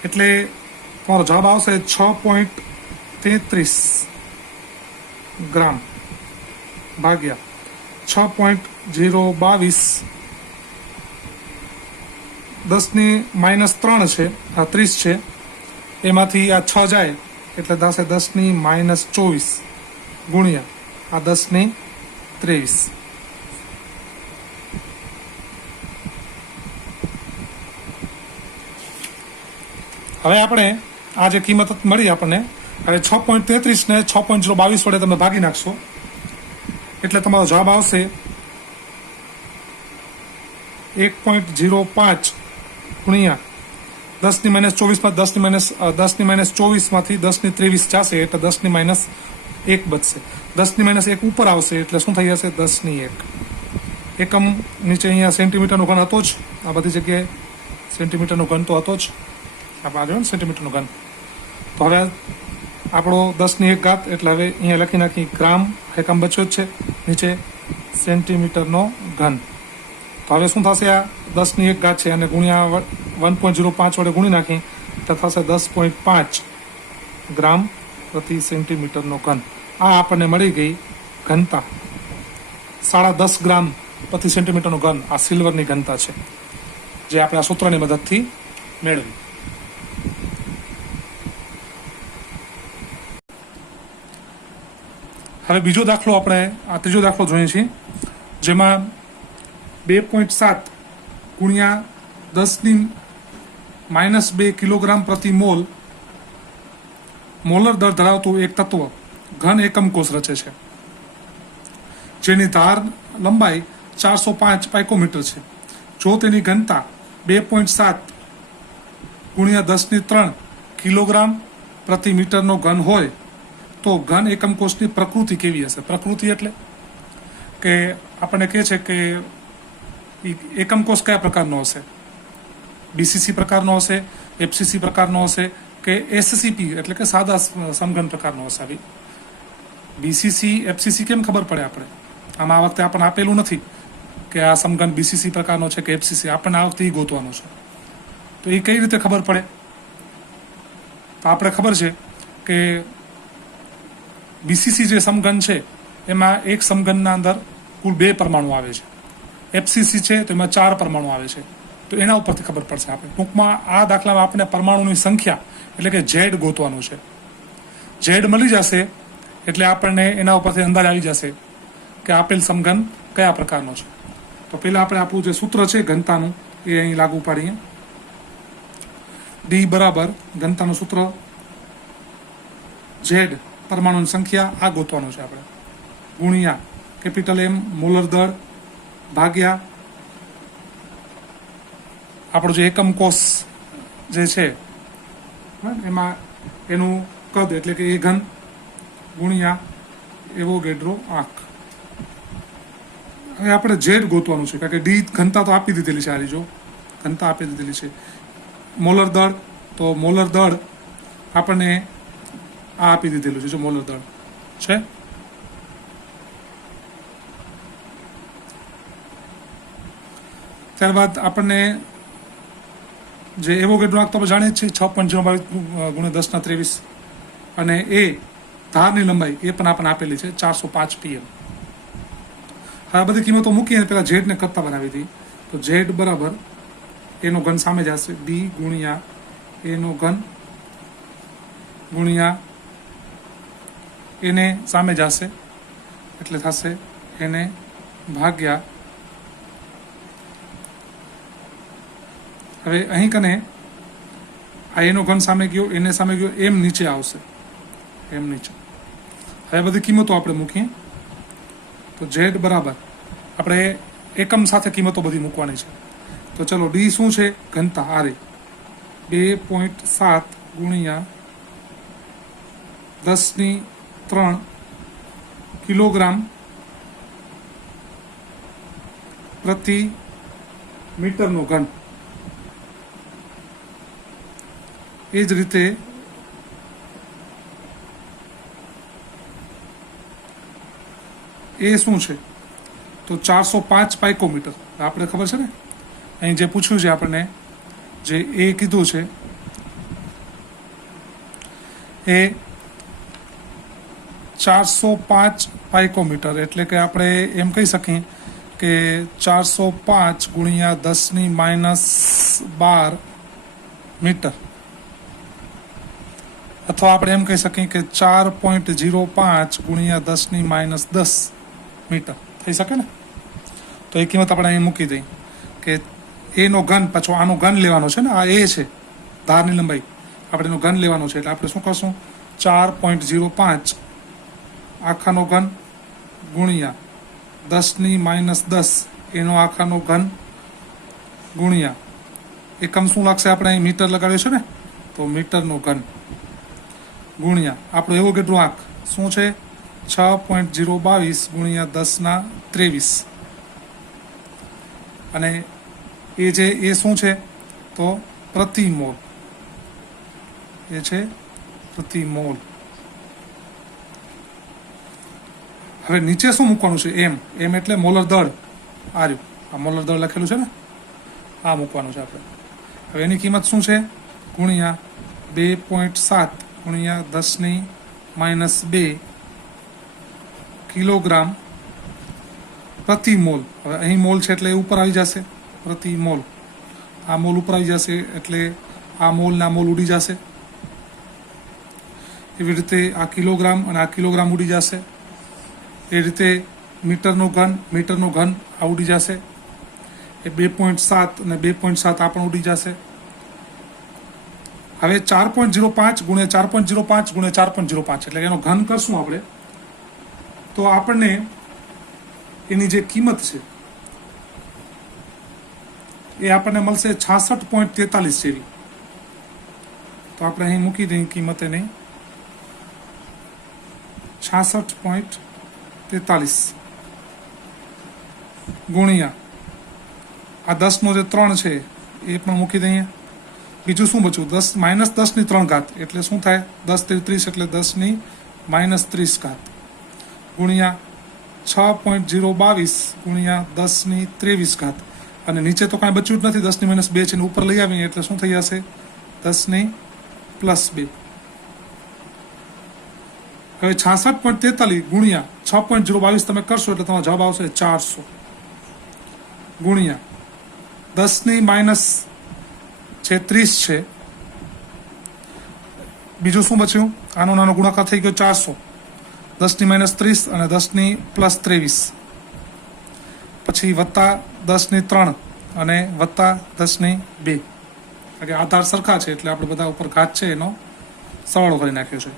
એટલે તમારો જવાબ આવશે 6.33 ગ્રામ ભાગ્યા 6.022. 10⁻3 છે, આ 30 છે, એમાંથી આ 6 જાય એટલે થશે 10⁻24 ગુણ્યા આ 10⁻23. હવે આપણે આ જે કિંમત મળી આપણને, હવે 6.33 ને 6.022 વડે તમે ભાગી નાખશો એટલે તમારો જવાબ આવશે 1.05 ગુણ્યા 10⁻24 માં 10⁻24 માંથી 10⁻23 જશે એટલે 10⁻1 બચશે. 10⁻1 ઉપર આવશે એટલે શું થઈ જશે? 10⁻1. એકમ નીચે અહીંયા સેન્ટીમીટરનો ઘન હતો જ, આ બધી જગ્યાએ સેન્ટીમીટરનો ઘન તો હતો જ, આપણે આવ્યો ને સેન્ટીમીટરનો ઘન. તો હવે આપણો 10⁻1 એટલે હવે અહીંયા લખી નાખી ગ્રામ, એકમ બચ્યો જ છે, નીચે સેન્ટીમીટરનો ઘન. તો હવે શું થશે? આ 10⁻1 છે અને ગુણ્યા 1.05 વડે ગુણી નાખી તો થશે 10.5 ગ્રામ પ્રતિ સેન્ટીમીટરનો ઘન. આ આપણને મળી ગઈ ઘનતા 10.5 ગ્રામ પ્રતિ સેન્ટીમીટરનો ઘન. આ સિલ્વરની ઘનતા છે જે આપણે આ સૂત્રની મદદથી મેળવી. હવે બીજો દાખલો આપણે આ ત્રીજો દાખલો જોઈએ છીએ, જેમાં 2.7 ગુણ્યા 10⁻2 કિલોગ્રામ પ્રતિ મોલ મોલર દર ધરાવતું એક તત્વ ઘન એકમ કોષ રચે છે, જેની ધાર લંબાઈ 405 પાઇકોમીટર છે. જો તેની ઘનતા 2.7 ગુણ્યા 10⁻3 કિલોગ્રામ પ્રતિ મીટરનો ઘન હોય તો ઘન એકમ કોષની પ્રકૃતિ કેવી હશે? પ્રકૃતિ એટલે કે આપણને કહે છે કે એકમ કોષ કયા પ્રકારનો હશે? બીસીસી પ્રકારનો હશે, એફસીસી પ્રકારનો હશે કે એસસીપી એટલે કે સાદા સમઘન પ્રકારનો હશે? આવી બીસીસી એફસીસી કેમ ખબર પડે આપણે? આમાં આ વખતે આપણને આપેલું નથી કે આ સમઘન બીસીસી પ્રકારનો છે કે એફસીસી, આપણને આ વખતે એ ગોતવાનું છે. તો એ કઈ રીતે ખબર પડે? તો આપણે ખબર છે કે બીસીસી જે સમઘન છે એમાં એક સમઘનના અંદર કુલ 2 પરમાણુ આવે છે, એફસીસી છે તો એમાં 4 પરમાણુ આવે છે. તો એના ઉપરથી ખબર પડશે. આપણે ટૂંકમાં આ દાખલામાં આપણે પરમાણુની સંખ્યા એટલે કે ઝેડ ગોતવાનું છે. ઝેડ મળી જશે એટલે આપણને એના ઉપરથી અંદાજ આવી જશે કે આપેલ સમઘન કયા પ્રકારનો છે. તો પહેલાં આપણે આપણું જે સૂત્ર છે ઘનતાનું એ અહીં લાગુ પાડીએ. ડી બરાબર ઘનતાનું સૂત્ર ઝેડ પરમાણુની સંખ્યા આ ગોતવાનું છે આપણે, ગુણ્યા કેપિટલ એમ મોલર દળ ભાગ્યા આપણો જે એકમ કોષ જે છે એમાં એનું કદ એટલે કે એ ઘન ગુણ્યા એવોગેડ્રો આંક. હવે આપણે ઝેડ ગોતવાનું છે કારણ કે ડી ઘનતા તો આપી દીધેલી છે. આરી જો ઘનતા આપી દીધેલી છે. મોલર દળ, તો મોલર દળ આપણને આ આપી દીધેલું છે. જો મોલર દળ 6 છે. ત્યારબાદ આપણને જે એવોગેડ્રો આંક તો આપણે જાણીએ જ છીએ 6.022 × 10⁻23 અને એ ધારની લંબાઈ એ પણ આપણને આપેલી છે 405 pm. હવે બધી કિંમતો મૂકીને પહેલા ઝેડને કરતા બનાવી હતી. તો ઝેડ બરાબર એનો ઘન સામે જશે બી ગુણ્યા એનો ઘન ગુણ્યા એને સામે જશે એટલે થશે એને ભાગ્યા. હવે અહીં કને આ એનો ઘન સામે ગયો એને સામે ગયો એમ નીચે આવશે એમ નીચે. હવે બધી કિંમતો આપણે મૂકીએ તો ઝેડ બરાબર આપણે એકમ સાથે કિંમતો બધી મૂકવાની છે. તો ચલો ડી શું છે ઘનતા આરે 2.7 ગુણ્યા 10⁻³ કિલોગ્રામ પ્રતિ મીટરનો ઘન. એ જ રીતે એ શું છે તો 405 પાઇકોમીટર. આપણે ખબર છે ને અહીં જે પૂછ્યું છે આપણને જે એ કીધું છે એ 405 પાઇકોમીટર એટલે કે આપણે એમ કહી શકીએ કે 405 ગુણ્યા 10⁻12 મીટર, અથવા આપણે એમ કહી શકીએ કે 4.05 ગુણ્યા 10⁻10 મીટર થઈ શકે ને. તો એ કિંમત આપણે અહીં મૂકી દઈએ કે એનો ઘન પાછો આનો ઘન લેવાનો છે ને, આ એ છે ધારની લંબાઈ, આપણે એનો ઘન લેવાનો છે એટલે આપણે શું કરશું 4.05 આખાનો ઘન ગુણ્યા 10⁻10 એનો આખાનો ઘન ગુણ્યા એકમ શું લાગશે આપણે અહીં મીટર લગાડ્યું છે ને તો મીટરનો ઘન ગુણ્યા આપણો એવોગેડ્રો આંક શું છે 6.022 ગુણ્યા 10⁻23 અને એ જે એ શું છે તો પ્રતિ મોલ, એ છે પ્રતિ મોલ. હવે નીચે શું મૂકવાનું છે એમ એટલે મોલર દળ આ મોલર દળ લખેલું છે ને આ મૂકવાનું છે આપણે. હવે એની કિંમત શું છે ગુણ્યા 2.7 ગુણ્યા 10⁻² કિલોગ્રામ પ્રતિ મોલ. હવે અહીં મોલ છે એટલે એ ઉપર આવી જશે પ્રતિ મોલ, આ મોલ ઉપર આવી જશે એટલે આ મોલ ને આ મોલ ઉડી જશે. એવી રીતે આ કિલોગ્રામ અને આ કિલોગ્રામ ઉડી જશે. એ રીતે મીટરનો ઘન આ ઉડી જશે. એ 2.7 અને 2.7 આ પણ ઉડી જશે. હવે 4.05 ગુણ્યા 4.05 ગુણ્યા 4.05 એટલે એનો ઘન કરશું આપણે તો આપણને એની જે કિંમત છે એ આપણને મળશે 66.43 જેવી. તો આપણે અહીં મૂકી દઈએ કિંમત એની 66.43 ગુણ્યા આ 10નો જે 3 છે એ પણ મૂકી દઈએ. બીજું શું બચ્યું 10 એટલે શું થાય 10 × 30 એટલે 10⁻30 ગુણ્યા 6.022 ગુણ્યા 10⁻23 અને નીચે તો કાંઈ બચ્યું જ નથી 10⁻2 છે ને ઉપર લઈ આવીએ એટલે શું થઈ જશે 10⁻+2. હવે 66.43 ગુણ્યા 6.022 તમે કરશો એટલે તમારો જવાબ આવશે 400 ગુણ્યા 10⁻30 છે. બીજું શું બચ્યું આનો નાનો ગુણાકાર થઈ ગયો 400, 10⁻30 અને 10⁻+23 પછી વત્તા 10⁻3 અને વત્તા 10⁻2. કારણ કે આધાર સરખા છે એટલે આપણે બધા ઉપર ઘાત છે એનો સરવાળો કરી નાખ્યો છે.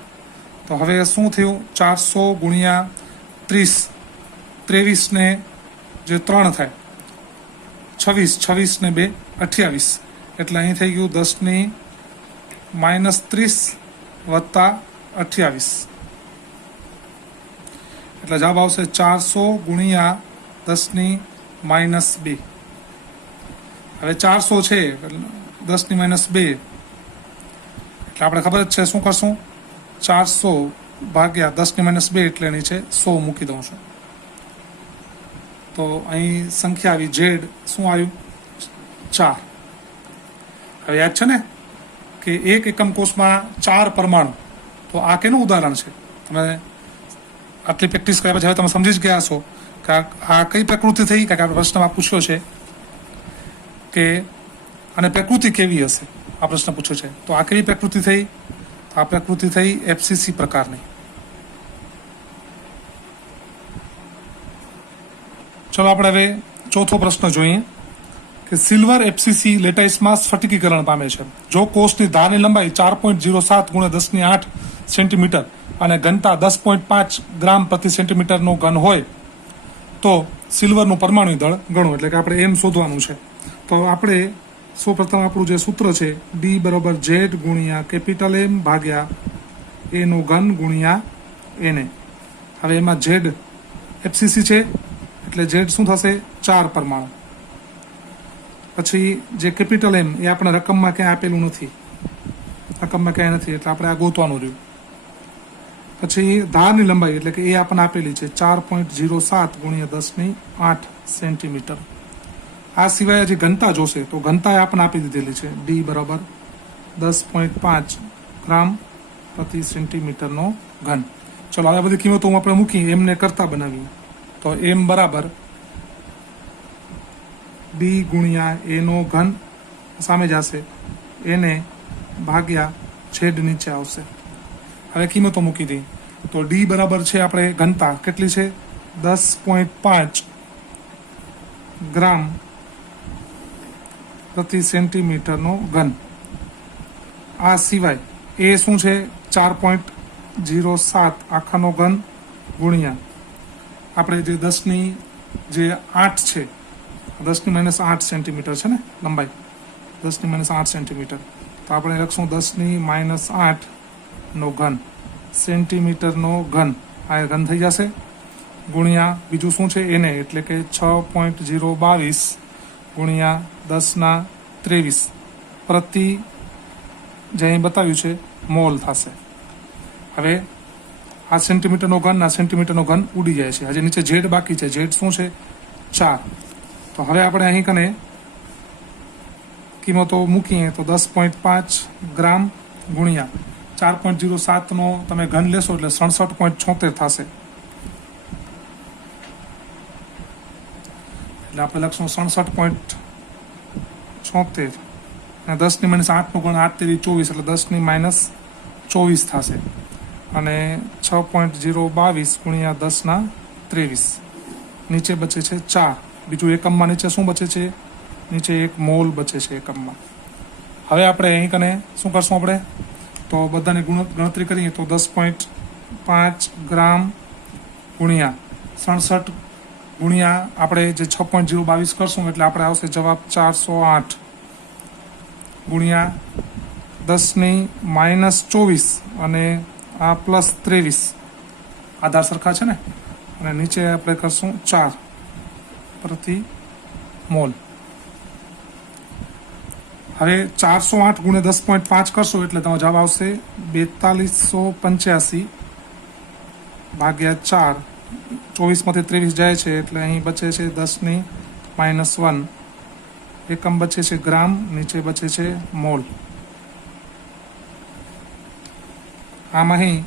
તો હવે શું થયું 400 ગુણ્યા 30, 23 ને જે 3 થાય 26, 26 ને 2 28 એટલે અહીં થઈ ગયું 10⁻30 વત્તા 28 એટલે જવાબ આવશે 400 ગુણ્યા 10⁻². હવે 400 છે 10⁻², એટલે આપણે ખબર જ છે શું કરશું 400 ભાગ્યા 10⁻2 એટલે નીચે 100 મૂકી દઉં છું. તો અહીં સંખ્યા આવી ઝેડ શું આવ્યું 4. હવે યાદ છે ને કે એક એકમ કોષમાં 4 પરમાણુ. તો આ કેનું ઉદાહરણ છે? તમે આટલી પ્રેક્ટિસ કર્યા પછી હવે તમે સમજી જ ગયા છો કે આ કઈ પ્રકૃતિ થઈ. કારણ કે આપણે પ્રશ્નમાં પૂછ્યો છે કે અને પ્રકૃતિ કેવી હશે, આ પ્રશ્ન પૂછ્યો છે. તો આ કેવી પ્રકૃતિ થઈ? આ પ્રકૃતિ થઈ એફસીસી પ્રકારની. ચલો આપણે હવે ચોથો પ્રશ્ન જોઈએ કે સિલ્વર એફસીસી લેટાઇસમાં સ્ફટિકીકરણ પામે છે. જો કોષની ધારની લંબાઈ 4.07 × 10⁸ સેન્ટીમીટર અને ઘનતા 10.5 ગ્રામ પ્રતિ સેન્ટીમીટરનો ઘન હોય તો સિલ્વરનું પરમાણુ દળ ગણો. એટલે કે આપણે એમ શોધવાનું છે. તો આપણે સૌપ્રથમ આપણું જે સૂત્ર છે D = Z × M ભાગ્યા A નો ઘન ગુણ્યા Na. હવે એમાં Z એફસીસી છે એટલે Z શું થશે 4 પરમાણુ. પછી જે M એ આપણે રકમમાં ક્યાંય આપેલું નથી, રકમમાં ક્યાંય નથી એટલે આપણે આ ગોતવાનું રહ્યું. પછી ધારની લંબાઈ એટલે કે એ આપણને આપેલી છે 4.07 × 10⁸ સેન્ટીમીટર. આ સિવાય જે ઘનતા જોશે તો ઘનતા આપણને આપી દીધેલી છે D = 10.5 ગ્રામ પ્રતિ સેન્ટીમીટરનો ઘન. ચલો આ બધી કિંમતો આપણે મૂકી એમને કરતા બનાવીએ. તો M બરાબર D ગુણ્યા A નો ઘન સામે જશે, એને ભાગ્યા છેદ નીચે આવશે. હવે કિંમતો મૂકી દઈએ તો D બરાબર છે આપણે ઘનતા કેટલી છે 10.5 ગ્રામ પ્રતિ સેન્ટીમીટરનો ઘન. આ સિવાય એ શું છે 4.07 આખાનો ઘન ગુણ્યા આપણે જે 10⁻8 છે 10⁻8 સેન્ટીમીટર છે ને લંબાઈ 10⁻8 સેન્ટીમીટર. તો આપણે લખશું 10⁻8 નો ઘન સેન્ટીમીટરનો ઘન. આ ઘન થઈ જશે ગુણ્યા બીજું શું છે એને એટલે કે 6.022 ગુણ્યા 10⁻23 પ્રતિ જે અહીં બતાવ્યું છે મોલ થશે. હવે આ સેન્ટીમીટરનો ઘન આ સેન્ટીમીટરનો ઘન ઉડી જાય છે. હજી નીચે ઝેડ બાકી છે. ઝેડ શું છે 4. તો હવે આપણે અહીં કને કિંમતો મૂકીએ તો 10.5 ગ્રામ ગુણ્યા 4.07 નો તમે ઘન લેશો એટલે 67.76 થશે. એટલે આપણે લખશું 67.76 અને 10⁻8 નો ઘન 8 × 24 એટલે 10⁻24 થશે અને 6.022 ગુણ્યા 10⁻23 નીચે બચે છે 4. બીજું એકમમાં નીચે શું બચે છે? નીચે 1 મોલ બચે છે એકમમાં. હવે આપણે અહીં કને શું કરશું આપણે તો બધાની ગણતરી કરીએ તો 10.5 ગ્રામ ગુણ્યા 67 ગુણ્યા આપણે જે 6.022 કરશું એટલે આપણે આવશે જવાબ 408 ગુણ્યા 10⁻24 અને આ +23 આધાર સરખા છે ને અને નીચે આપણે કરશું 4 પ્રતિ મોલ. હવે 408 ગુણ્યા 10.5 કરશો એટલે તમારો જવાબ આવશે 4285 ભાગ્યા 4. 24માંથી 23 જાય છે એટલે અહીં બચે છે 10⁻1 એકમ બચે છે ગ્રામ, નીચે બચે છે મોલ. આમ અહીં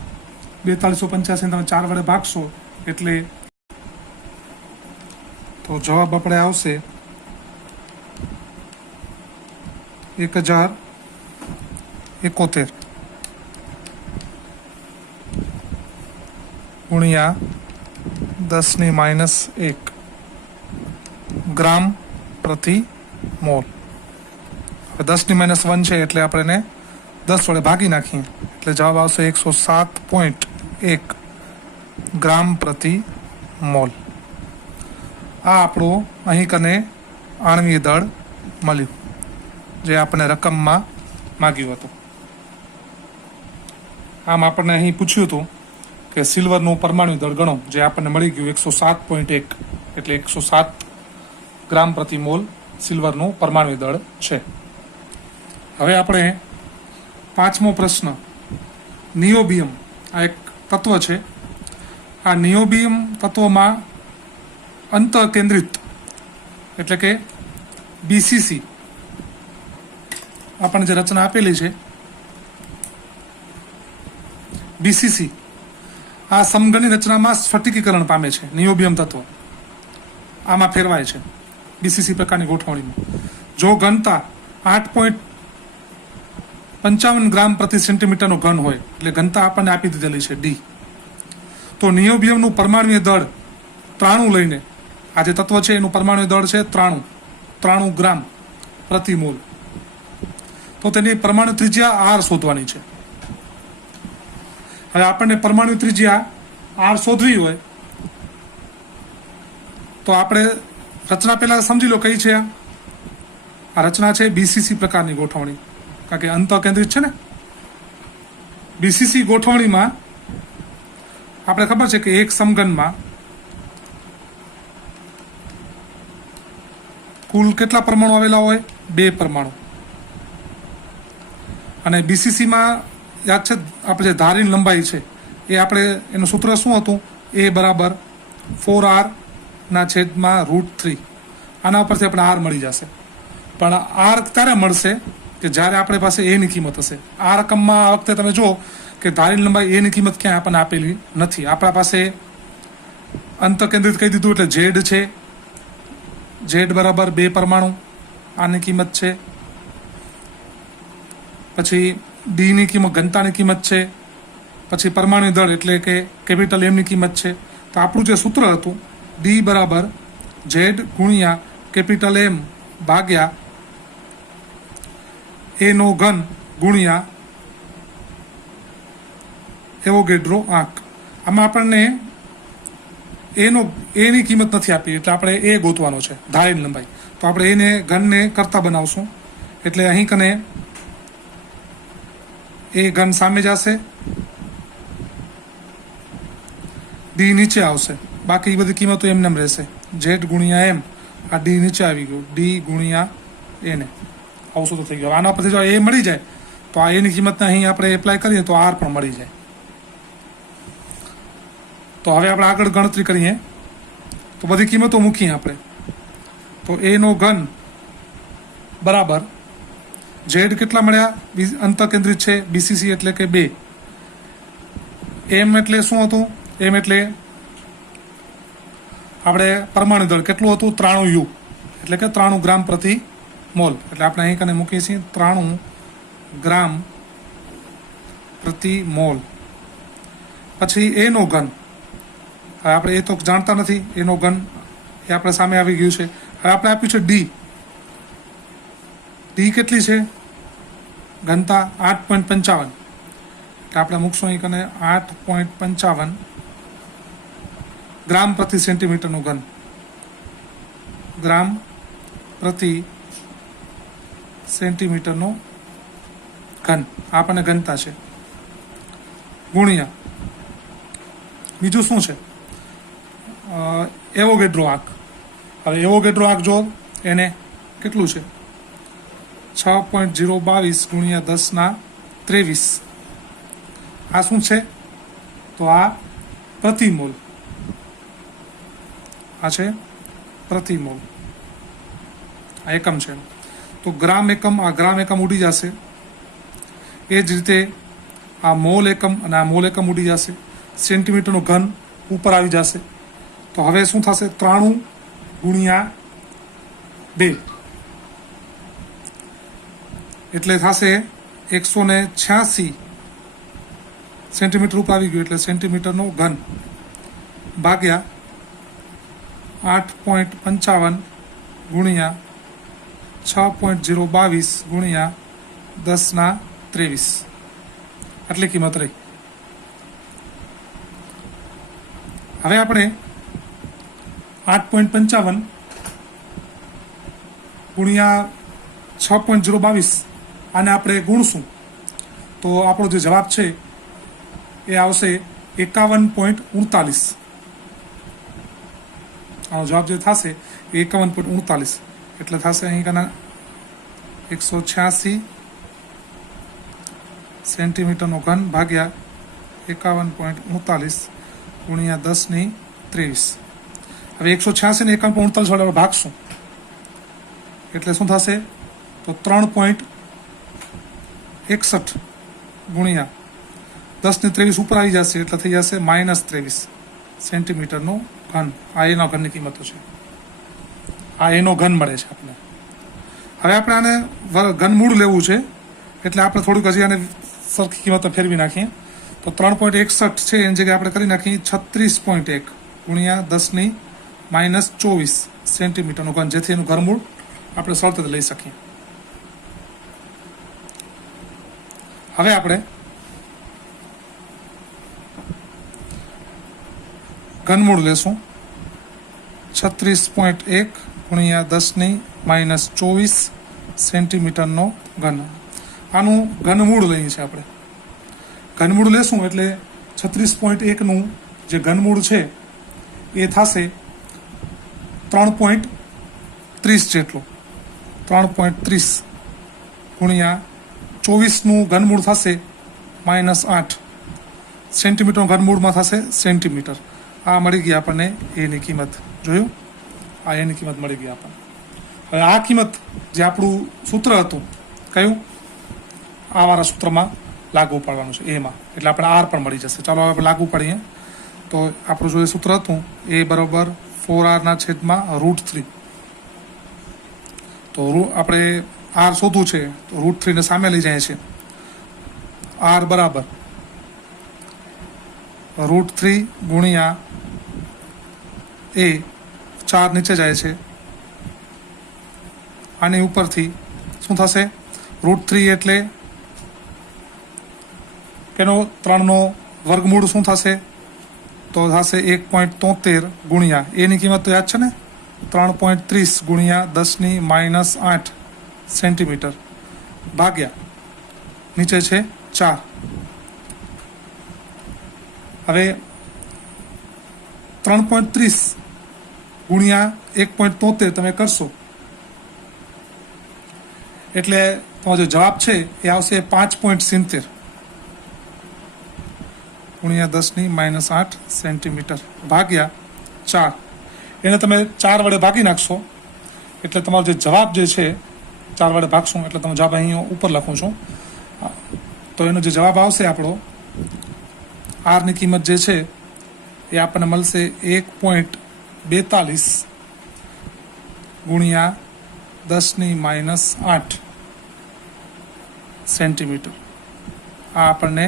4285 તમે 4 વડે ભાગશો એટલે તો જવાબ આપણે આવશે 1071 ગુણ્યા 10⁻1 ગ્રામ પ્રતિ મોલ. 10⁻1 છે એટલે આપણે એને 10 વડે ભાગી નાખીએ એટલે જવાબ આવશે 107.1 ગ્રામ પ્રતિ મોલ. આ આપણું અહીં કને આણ્વીય દળ મળ્યું જે આપણને રકમમાં માગ્યું હતું. આમ આપણને અહીં પૂછ્યું હતું કે સિલ્વરનું પરમાણુ દળ ગણો જે આપણને મળી ગયું 107.1 એટલે 107 ગ્રામ પ્રતિ મોલ સિલ્વરનું પરમાણુ દળ છે. હવે આપણે પાંચમો પ્રશ્ન નિયોબિયમ આ એક તત્વ છે, આ નિયોબિયમ તત્વમાં અંતઃકેન્દ્રિત એટલે કે બીસીસી આપણને જે રચના આપેલી છે બીસીસી આ સમઘનની રચનામાં સ્ફટિકીકરણ પામે છે. નિયોબિયમ તત્વ આમાં ફેરવાય છે બીસીસી પ્રકારની ગોઠવણીમાં. જો ઘનતા 8.55 ગ્રામ પ્રતિ સેન્ટીમીટરનો ઘન હોય એટલે ઘનતા આપણને આપી દીધેલી છે ડી, તો નિયોબિયમનું પરમાણુય દળ 93 લઈને આ જે તત્વ છે એનું પરમાણુય દળ છે 93 ગ્રામ પ્રતિ મોલ. તો તેની પરમાણુ ત્રિજ્યા આર શોધવાની છે. હવે આપણને પરમાણુ ત્રિજ્યા આર શોધવી હોય તો આપણે રચના પહેલા સમજી લો કઈ છે. આ રચના છે બીસીસી પ્રકારની ગોઠવણી, કારણ કે અંતઃકેન્દ્રિત છે ને. બીસીસી ગોઠવણીમાં આપણે ખબર છે કે એક સમઘનમાં કુલ કેટલા પરમાણુ આવેલા હોય? 2 પરમાણુ. અને બીસીસીમાં યાદ છે આપણે જે ધારીની લંબાઈ છે એ આપણે એનું સૂત્ર શું હતું? એ બરાબર 4r/√3. આના ઉપરથી આપણે આર મળી જશે. પણ આર ત્યારે મળશે કે જ્યારે આપણી પાસે એની કિંમત હશે. આ રકમમાં આ વખતે તમે જુઓ કે ધારીની લંબાઈ એની કિંમત ક્યાંય આપણને આપેલી નથી. આપણા પાસે અંતઃકેન્દ્રિત કહી દીધું એટલે ઝેડ છે. ઝેડ બરાબર 2 પરમાણુ આની કિંમત છે. પછી ડીની કિંમત ઘનતાની કિંમત છે. પછી પરમાણુ દળ એટલે કે કેપિટલ એમની કિંમત છે. તો આપણું જે સૂત્ર હતું ડી બરાબર ઝેડ ગુણ્યા કેપિટલ એમ ભાગ્યા એનો ઘન ગુણ્યા એવોગેડ્રો આંક. આમાં આપણને એની કિંમત નથી આપી એટલે આપણે એ ગોતવાનો છે ધારીની લંબાઈ. તો આપણે એને ઘનને કરતા બનાવશું એટલે અહીં કને એ ઘન સામે જશે, ડી નીચે આવશે, બાકી બધી કિંમતો એમને એમ રહેશે. ઝેડ ગુણ્યા એમ, આ ડી નીચે આવી ગયું, ડી ગુણ્યા એને આવું શું થઈ ગયું. આના પરથી જો એ મળી જાય તો આ એની કિંમતને અહીં આપણે એપ્લાય કરીએ તો આર પણ મળી જાય. તો હવે આપણે આગળ ગણતરી કરીએ તો બધી કિંમતો મૂકીએ આપણે. તો એનો ઘન બરાબર ઝેડ કેટલા મળ્યા? અંતઃકેન્દ્રિત છે બીસીસી એટલે કે 2. એમ એટલે શું હતું? એમ એટલે આપણે પરમાણુ દળ કેટલું હતું? 93 યુ એટલે કે 93 ગ્રામ પ્રતિ મોલ. એટલે આપણે અહીં કને મૂકીએ છીએ 93 ગ્રામ પ્રતિ મોલ. પછી એનો ઘન, હવે આપણે એ તો જાણતા નથી, એનો ઘન એ આપણે સામે આવી ગયું છે. હવે આપણે આપ્યું છે ડી. ડી કેટલી છે? ઘનતા 8.55 એટલે આપણે મૂકશું અહીં કને 8.55 ગ્રામ પ્રતિ સેન્ટીમીટરનું ઘન. ગ્રામ પ્રતિ સેન્ટીમીટરનું ઘન આપણને ઘનતા છે. ગુણ્યા બીજું શું છે? એવોગેડ્રો આંક. હવે એવોગેડ્રો આંક જો એને કેટલું છે? 6.022 ગુણ્યા 10^23. આ શું છે? તો આ પ્રતિ મોલ. આ છે પ્રતિ મોલ, આ એકમ છે. તો ગ્રામ એકમ, આ ગ્રામ એકમ ઉડી જશે. એ જ રીતે આ મોલ એકમ અને આ મોલ એકમ ઉડી જશે. સેન્ટીમીટરનું ઘન ઉપર આવી જશે. તો હવે શું થશે? 93 ગુણ્યા 2 એટલે થશે 186 સેન્ટીમીટર ઉપર આવી ગયું એટલે સેન્ટીમીટરનું ઘન ભાગ્યા 8.55 ગુણ્યા 6.022 ગુણ્યા 10^23. આટલી કિંમત રહી. હવે આપણે 8.55 ગુણ્યા 6.022 આને આપણે ગુણશું તો આપણો જે જવાબ છે એ આવશે 51.39. આનો જવાબ જે થશે એ 51.39 એટલે થશે અહીં કના 186 સેન્ટીમીટરનો ઘન ભાગ્યા 51.39 ગુણ્યા 10^23. હવે 186 ને 51.39 વડે ભાગશું એટલે શું થશે? તો 3.61 ગુણ્યા 10^23 ઉપર આવી જશે એટલે થઈ જશે -23 સેન્ટીમીટરનો ઘન. આ એનો ઘનની કિંમતો છે. આ એનો ઘન મળે છે આપણે. હવે આપણે આને ઘનમૂળ લેવું છે એટલે આપણે થોડુંક હજી આને સરખી કિંમતો ફેરવી નાખીએ. તો 3.61 છે એની જગ્યાએ આપણે કરી નાખીએ 36.1 ગુણ્યા 10^-24 સેન્ટીમીટરનું ઘન, જેથી એનું ઘનમૂળ આપણે સરળતાથી લઈ શકીએ. હવે આપણે ઘનમૂળ લેશું 36.1 ગુણ્યા 10^-24 સેન્ટીમીટરનો ઘન. આનું ઘનમૂળ લઈએ છીએ આપણે. ઘનમૂળ લેશું એટલે 36.1નું જે ઘનમૂળ છે એ થશે 3.30 જેટલું. 3.30 ગુણ્યા 24નું ઘનમૂળ થશે -8 સેન્ટીમીટર. ઘનમૂળમાં થશે સેન્ટીમીટર. આ મળી ગઈ આપણને એની કિંમત. જોયું? આ એની કિંમત મળી ગઈ આપણને. હવે આ કિંમત જે આપણું સૂત્ર હતું કયું? આ વાળા સૂત્રમાં લાગુ પાડવાનું છે એમાં, એટલે આપણે આર પણ મળી જશે. ચાલો આપણે લાગુ પાડીએ. તો આપણું જે સૂત્ર હતું એ બરાબર 4r/√3. તો આપણે આર શોધવું છે તો √3 ને સામે લઈ જાય છે. આર બરાબર √3 ગુણ્યા એ 4 નીચે જાય છે. આની ઉપરથી શું થશે? √3 એટલે એનો 3નો વર્ગમૂળ શું થશે? તો થશે 1.73 ગુણ્યા એની કિંમત તો યાદ છે ને, 3.30 ગુણ્યા 10^-8 સેન્ટીમીટર ભાગ્યા નીચે છે 4. હવે 3.30 ગુણ્યા 1.73 તમે કરશો એટલે તમારો જે જવાબ છે એ આવશે 5.70 ગુણ્યા 10^-8 સેન્ટીમીટર ભાગ્યા 4. એને તમે 4 વડે ભાગી નાખશો એટલે તમારો જે જવાબ જે છે 4 વડે ભાગશું એટલે તમે જવાબ અહીં ઉપર લખું છું. તો એનો જે જવાબ આવશે આપણો આરની કિંમત જે છે એ આપણને મળશે 1.42 ગુણ્યા 10^-8 સેન્ટીમીટર. આ આપણને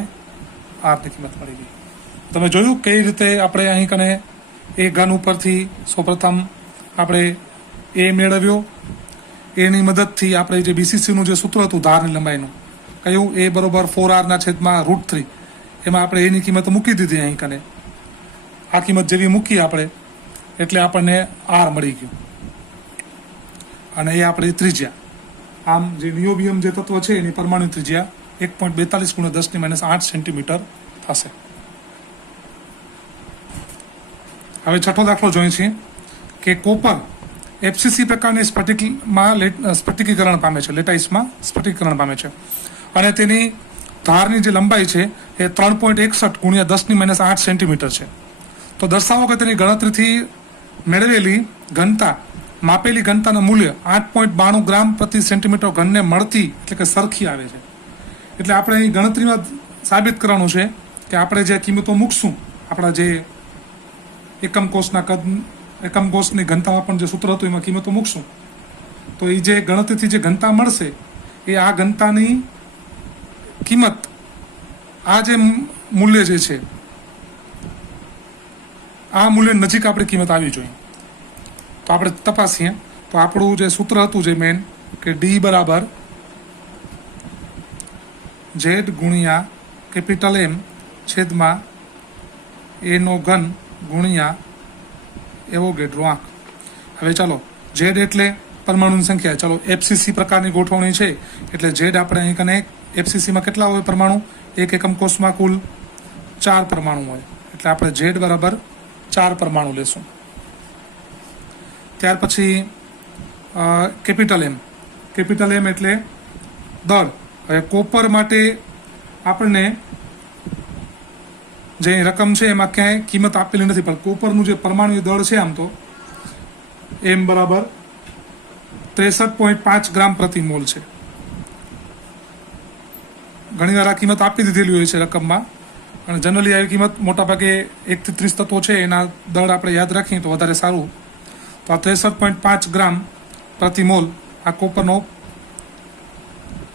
આરની કિંમત મળી ગઈ. તમે જોયું કઈ રીતે આપણે અહીં કને એ ઘન ઉપરથી સૌપ્રથમ આપણે એ મેળવ્યો. એની મદદથી આપણે જે બીસીસીનું જે સૂત્ર હતું ધારની લંબાઈનું કયું? એ બરોબર 4r/√3. એમાં આપણે એની કિંમત મૂકી દીધી અહીં કને. આ કિંમત જેવી મૂકી આપણે એટલે આપણને આર મળી ગયું અને એ આપણે ત્રિજ્યા. આમ જે નિયોબિયમ જે તત્વ છે એની પરમાણુ ત્રિજ્યા 1.42 ગુણ્યા 10^-8 સેન્ટીમીટર થશે. હવે છઠ્ઠો દાખલો જોઈએ છીએ કે કોપર FCC પ્રકારની સ્ફટિકીકરણ પામે છે, લેટાઇસમાં સ્ફટિકીકરણ પામે છે અને તેની ધારની જે લંબાઈ છે એ 3.61 ગુણ્યા 10^-8 સેન્ટીમીટર છે. તો દર્શાવો કે તેની ગણતરીથી મેળવેલી ઘનતા માપેલી ઘનતાનું મૂલ્ય 8.92 ગ્રામ પ્રતિ સેન્ટીમીટર ઘનને મળતી એટલે કે સરખી આવે છે. એટલે આપણે અહીં ગણતરીમાં સાબિત કરવાનું છે કે આપણે જે કિંમતો મૂકશું આપણા જે એકમ કોષની ઘનતામાં પણ જે સૂત્ર હતું એમાં કિંમતો મૂકશું તો એ જે ગણતરીથી જે ઘનતા મળશે એ આ ઘનતાની કિંમત આ જે મૂલ્ય જે છે આ મૂલ્ય નજીક આપણી કિંમત આવી જોઈએ. તો આપણે તપાસીએ તો આપણું જે સૂત્ર હતું જે મેન કે ડી બરાબર ઝેડ ગુણ્યા કેપિટલ M છેદમાં એનો ઘન ગુણ્યા એવોગેડ્રો આંક. હવે ચાલો ઝેડ એટલે પરમાણુની સંખ્યા. ચાલો FCC પ્રકારની ગોઠવણી છે એટલે ઝેડ આપણે અહીં કને FCCમાં કેટલા હોય પરમાણુ? એક એકમ કોષમાં કુલ 4 પરમાણુ હોય એટલે આપણે ઝેડ બરાબર 4 પરમાણુ લેશું. ત્યાર પછી કેપિટલ M એટલે દળ. હવે કોપર માટે આપણને જે રકમ છે એમાં ક્યાંય કિંમત આપેલી નથી, પણ કોપરનું જે પરમાણુ દળ છે આમ તો એમ બરાબર 63.5 ગ્રામ પ્રતિ મોલ છે. ઘણી વાર આ કિંમત આપી દીધેલી હોય છે રકમમાં, અને જનરલી આવી કિંમત મોટાભાગે 1 થી 30 તત્વો છે એના દળ આપણે યાદ રાખીએ તો વધારે સારું. તો આ 63.5 ગ્રામ પ્રતિ મોલ આ કોપરનો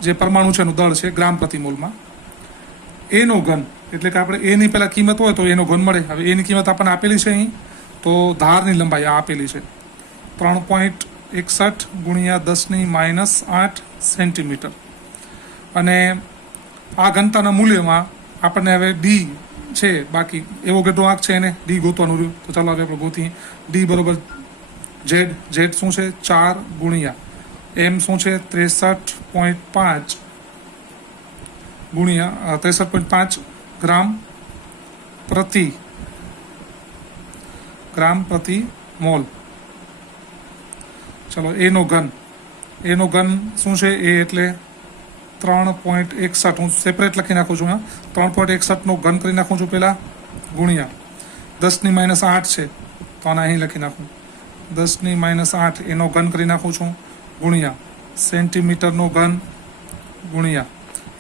જે પરમાણુ છે એનું દળ છે ગ્રામ પ્રતિ મોલમાં. એનો ઘન એટલે કે આપણે એની પહેલાં કિંમત હોય તો એનો ઘન મળે. હવે એની કિંમત આપણને આપેલી છે અહીં, તો ધારની લંબાઈ આ આપેલી છે 3.61 ગુણ્યા 10⁻8 સેન્ટીમીટર. અને આ ઘનતાના મૂલ્યમાં આપણને હવે ડી છે, બાકી એવો ગેટો આંક છે એને ડી ગોતવાનું રહ્યું. તો ચાલો હવે આપણે ગોતીએ. ડી બરોબર ઝેડ શું છે 4 ગુણ્યા એમ શું છે 63.5 ગુણ્યા 63.5 ગ્રામ પ્રતિ મોલ. ચલો એનો ઘન શું છે એ એટલે 3.61. હું સેપરેટ લખી નાખું છું. 3.61 નો ઘન કરી નાખું છું પહેલા, ગુણ્યા 10⁻8 છે તો આને અહીં લખી નાખું. 10⁻8 એનો ઘન કરી નાખું છું, ગુણ્યા સેન્ટીમીટરનો ઘન, ગુણ્યા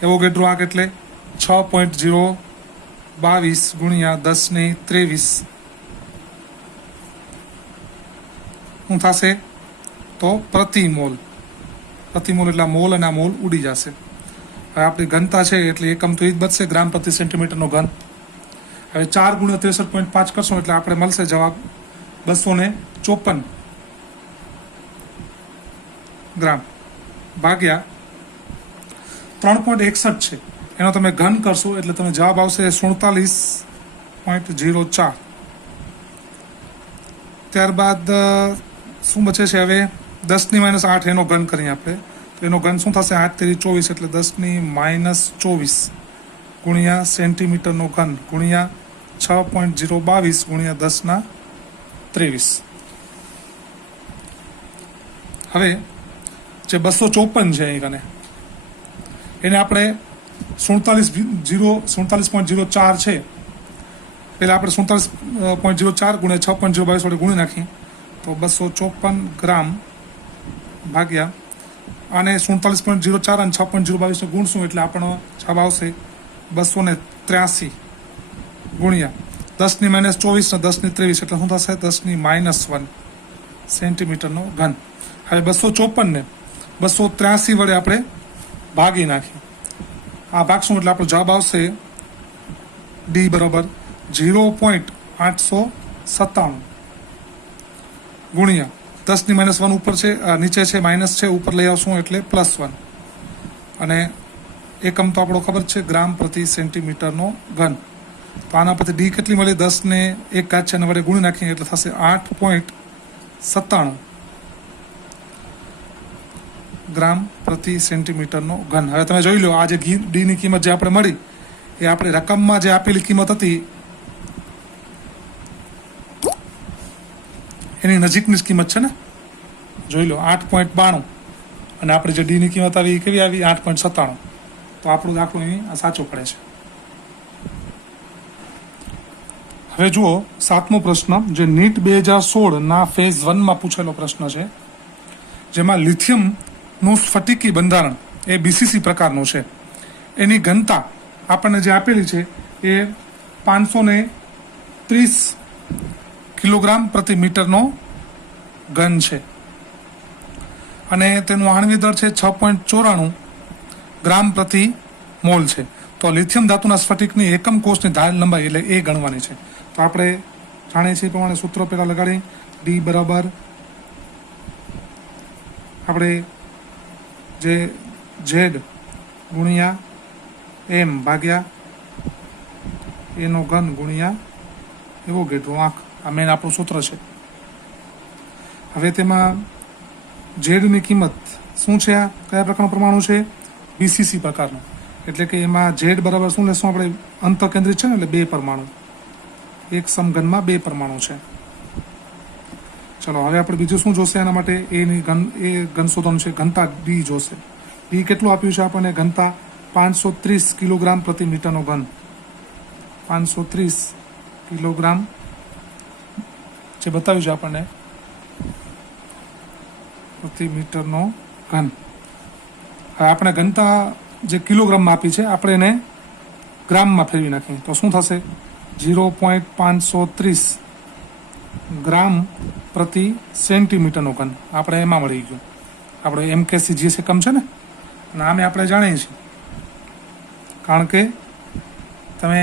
એવોગેડ્રો આંક એટલે 6.022 ગુણ્યા 10⁻23 શું થશે તો પ્રતિ મોલ એટલે મોલ અને આ મોલ ઉડી જશે. હવે આપણી ઘનતા છે એટલે એકમ તો એ જ બચશે, ગ્રામ પ્રતિ સેન્ટીમીટરનો ઘન. હવે 4 ગુણ્યા 63.5 કરશું એટલે આપણે મળશે જવાબ 254 ગ્રામ ભાગ્યા 3.61 છે એનો તમે ઘન કરશો એટલે તમે જવાબ આવશે 47.04. ત્યારબાદ શું બચે છે હવે 10⁻8 એનો ઘન કરીએ આપણે તો એનો ઘન શું થશે 8 તેરી 24 એટલે 10⁻24 ગુણ્યા સેન્ટીમીટરનો ઘન ગુણ્યા 6.022 ગુણ્યા 10⁻23. હવે જે 254 છે અહીં કને એને આપણે 47.04 છે પહેલાં આપણે 47.04 ગુણ્યા 6.022 વડે ગુણી નાખીએ તો 254 ગ્રામ ભાગ્યા આને 47.04 અને 6.022 ગુણશું એટલે આપણો જવાબ આવશે 283 ગુણ્યા 10⁻24 ને 10⁻23 એટલે શું થશે 10⁻1 સેન્ટીમીટરનો ઘન. હવે 254 ને 283 વડે આપણે ભાગી નાખીએ. આ ભાગશું એટલે આપણો જવાબ આવશે ડી બરાબર 0.897 ગુણ્યા 10⁻1 ઉપર છે, નીચે છે માઇનસ છે, ઉપર લઈ આવશું એટલે +1 અને એકમ તો આપણો ખબર છે ગ્રામ પ્રતિ સેન્ટીમીટરનો ઘન. તો આના પરથી ડી કેટલી મળે 10 ને 1 ઘાત છે વડે ગુણી નાખીએ એટલે થશે 8.97 ગ્રામ પ્રતિ સેન્ટીમીટરનો ઘન. હવે તમે જોઈ લો આ જે ડીની કિંમત જે આપણે મળી એ આપણે રકમમાં જે આપેલી કિંમત હતી એની નજીકની જ કિંમત છે ને. જોઈ લો 8.92 અને આપણે જે ડીની કિંમત આવી એ કેવી આવી 8.97. તો આપણું દાખલો અહીં સાચો પડે છે. હવે જુઓ 7મો પ્રશ્ન જે નીટ 2016 ફેઝ 1માં પૂછેલો પ્રશ્ન છે, જેમાં લિથિયમનું સ્ફટિકી બંધારણ એ બીસીસી પ્રકારનું છે. એની ઘનતા આપણને જે આપેલી છે એ 530 કિલોગ્રામ પ્રતિ મીટરનો ઘન છે અને તેનું આણ્વિક દળ છે 6.94 ગ્રામ પ્રતિ મોલ છે. તો લિથિયમ ધાતુના સ્ફટિકની એકમ કોષની ધાર લંબાઈ એટલે એ ગણવાની છે. તો આપણે જાણીએ છીએ પ્રમાણે સૂત્રો પહેલાં લગાડી ડી બરાબર આપણે જે ઝેડ ગુણ્યા એમ ભાગ્યા એનો ઘન ગુણ્યા એવોગેડ્રો આંક, આ મેન આપણું સૂત્ર છે. હવે તેમાં ઝેડની કિંમત શું છે, આ કયા પ્રકારનું પરમાણુ છે બીસીસી પ્રકારનું, એટલે કે એમાં ઝેડ બરાબર શું લેશું આપણે અંતઃકેન્દ્રિત છે ને એટલે 2 પરમાણુ, એક સમઘનમાં 2 પરમાણુ છે. ચલો હવે આપણે બીજું શું જોશે એના માટે એની ઘન શોધવાનું છે, ઘનતા ડી જોશે. ડી કેટલું આપ્યું છે આપણને ઘનતા 530 કિલોગ્રામ પ્રતિ મીટરનો ઘન. 530 કિલોગ્રામ જે બતાવ્યું છે આપણને પ્રતિ મીટરનો ઘન. હવે આપણે ઘનતા જે કિલોગ્રામમાં આપી છે આપણે એને ગ્રામમાં ફેરવી નાખીએ તો શું થશે 0.530 ગ્રામ પ્રતિ સેન્ટીમીટરનો ઘન આપણે એમાં મળી ગયું. આપણે MKCGS એકમ છે ને અને આમે આપણે જાણીએ છીએ કારણ કે તમે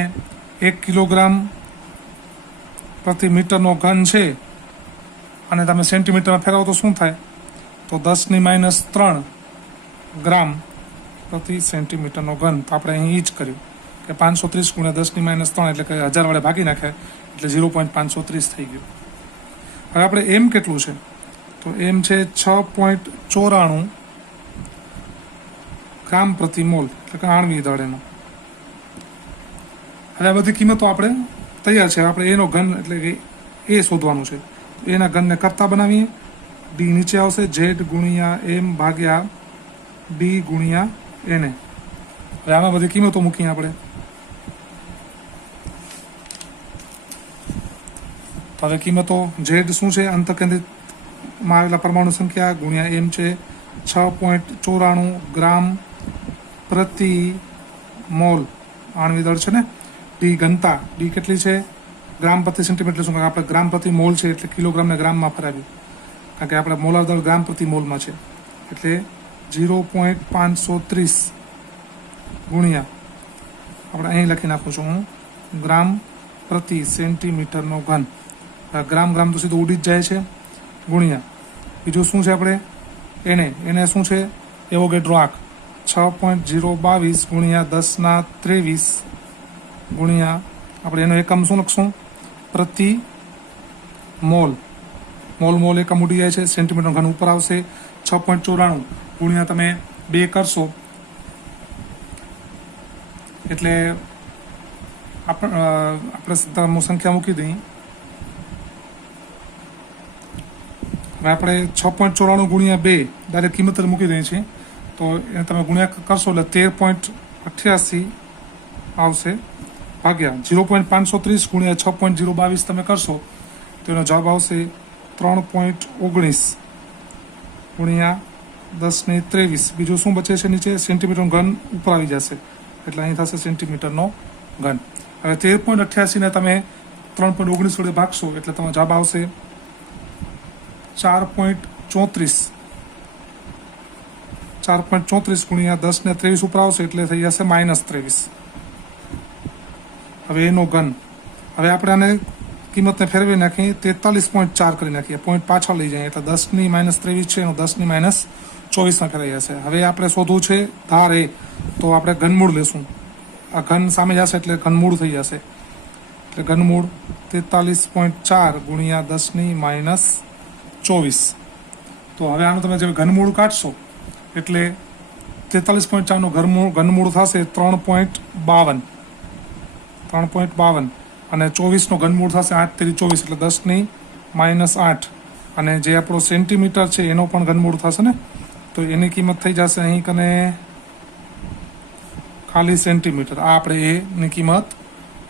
1 કિલોગ્રામ પ્રતિ મીટરનો ઘન છે અને તમે સેન્ટીમીટરમાં ફેરવો તો શું થાય તો 10⁻³ ગ્રામ પ્રતિ સેન્ટીમીટરનો ઘન. તો આપણે અહીં એ જ કર્યું કે 530 × 10⁻³ એટલે કે 1000 વડે ભાગી નાખે એટલે 0.530 થઈ ગયું. હવે આપણે એમ કેટલું છે તો એમ છે 6.94 ગ્રામ પ્રતિ મોલ એટલે કે આણ્વીય દળ એનો. હવે આ બધી કિંમતો આપણે તૈયાર છે. આપણે એનો ઘન એટલે કે એ શોધવાનું છે. એના ઘનને કરતા બનાવીએ. ડી નીચે આવશે Z × M ભાગ્યા D × NA. હવે આમાં બધી કિંમતો મૂકીએ આપણે. તો હવે કિંમતો Z શું છે અંતકેન્દ્રિતમાં આવેલા પરમાણુ સંખ્યા ગુણ્યા M છે 6.94 ગ્રામ પ્રતિ મોલ આણ્વિક દળ છે ને. ડી ઘનતા ડી કેટલી છે ગ્રામ પ્રતિ સેન્ટીમીટર શું આપણે ગ્રામ પ્રતિ મોલ છે એટલે કિલોગ્રામને ગ્રામમાં ફરાવ્યું કારણ કે આપણે મોલાર દળ ગ્રામ પ્રતિ મોલમાં છે એટલે 0.530 ગુણ્યા આપણે અહીં લખી નાખું છું હું ગ્રામ પ્રતિ સેન્ટીમીટરનો ઘન. ગ્રામ ગ્રામ તો સીધું ઉડી જ જાય છે ગુણ્યા બીજું શું છે આપણે એને શું છે એવોગેડ્રો આંક 6.022 ગુણ્યા 10⁻23 ગુણ્યા આપણે એનો એકમ શું લખશું પ્રતિ મોલ. મોલ એકમ ઉડી જાય છે સેન્ટીમીટર ઘન ઉપર આવશે 6.94 ગુણ્યા તમે 2 કરશો એટલે આપણે સંખ્યા મૂકી દઈએ. હવે આપણે 6.94 ગુણ્યા 2 ડાયરેક્ટ કિંમત મૂકી દઈએ છીએ તો એને તમે ગુણ્યા કરશો એટલે 13.88 આવશે ભાગ્યા 0.530 ગુણ્યા 6.022 તમે કરશો તો એનો જવાબ આવશે 3.19 ગુણ્યા 10⁻23. બીજું શું બચે છે નીચે સેન્ટીમીટરનો ઘન ઉપર આવી જશે એટલે અહીં થશે સેન્ટીમીટરનો ઘન. હવે 13.88 ને તમે 3.19 વડે ભાગશો એટલે તમારો જવાબ આવશે 4.34 ગુણ્યા 10⁻23 ઉપર આવશે એટલે થઈ જશે -23. હવે એનો ઘન હવે આપણે આને કિંમતને ફેરવી નાખી 43.4 કરી નાખીએ પોઈન્ટ પાછળ લઈ જઈએ એટલે 10⁻23 છે એનો 10⁻24 ફેરાઈ જશે. હવે આપણે શોધવું છે ધાર એ તો આપણે ઘનમૂળ લેશું. આ ઘન સામે જશે એટલે ઘનમૂળ થઈ જશે એટલે ઘનમૂળ 43.4 ગુણ્યા 10⁻24. તો હવે આનું તમે જે ઘનમૂળ કાઢશો એટલે 43.4નું ઘનમૂળ થશે 3.52 અને 24નો ઘનમૂળ થશે 8×3 = 24 એટલે 10⁻8 અને જે આપણો સેન્ટીમીટર છે એનો પણ ઘનમૂળ થશે ને તો એની કિંમત થઈ જશે અહીં કને ખાલી સેન્ટીમીટર. આ આપણે એની કિંમત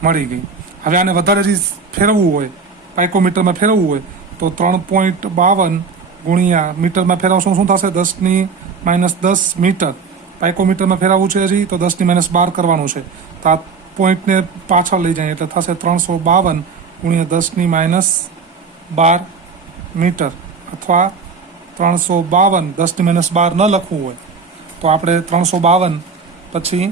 મળી ગઈ. હવે આને વધારે હજી ફેરવવું હોય પાઇકોમીટરમાં ફેરવવું હોય તો 3.52 ગુણ્યા મીટરમાં ફેરવશું શું થશે 10⁻10 મીટર. પાઇકોમીટરમાં ફેરવવું છે હજી તો 10⁻12 કરવાનું છે તો આ પોઈન્ટને પાછળ લઈ જાય એટલે થશે 352 ગુણ્યા 10⁻12 મીટર અથવા 352 10⁻12 ન લખવું હોય તો આપણે 352 પછી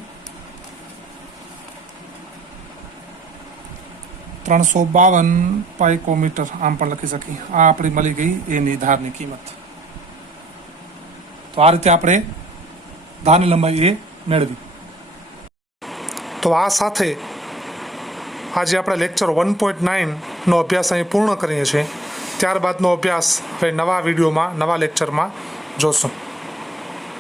352 પાઇકોમીટર આમ પણ લખી શકીએ. આ આપણી મળી ગઈ એની ધારની કિંમત. તો આ રીતે આપણે ધારની લંબાઈ એ મેળવી. તો આ સાથે આજે આપણે લેક્ચર 1.9નો અભ્યાસ અહીં પૂર્ણ કરીએ છીએ. ત્યારબાદનો અભ્યાસ હવે નવા વિડીયોમાં નવા લેક્ચરમાં જોશું.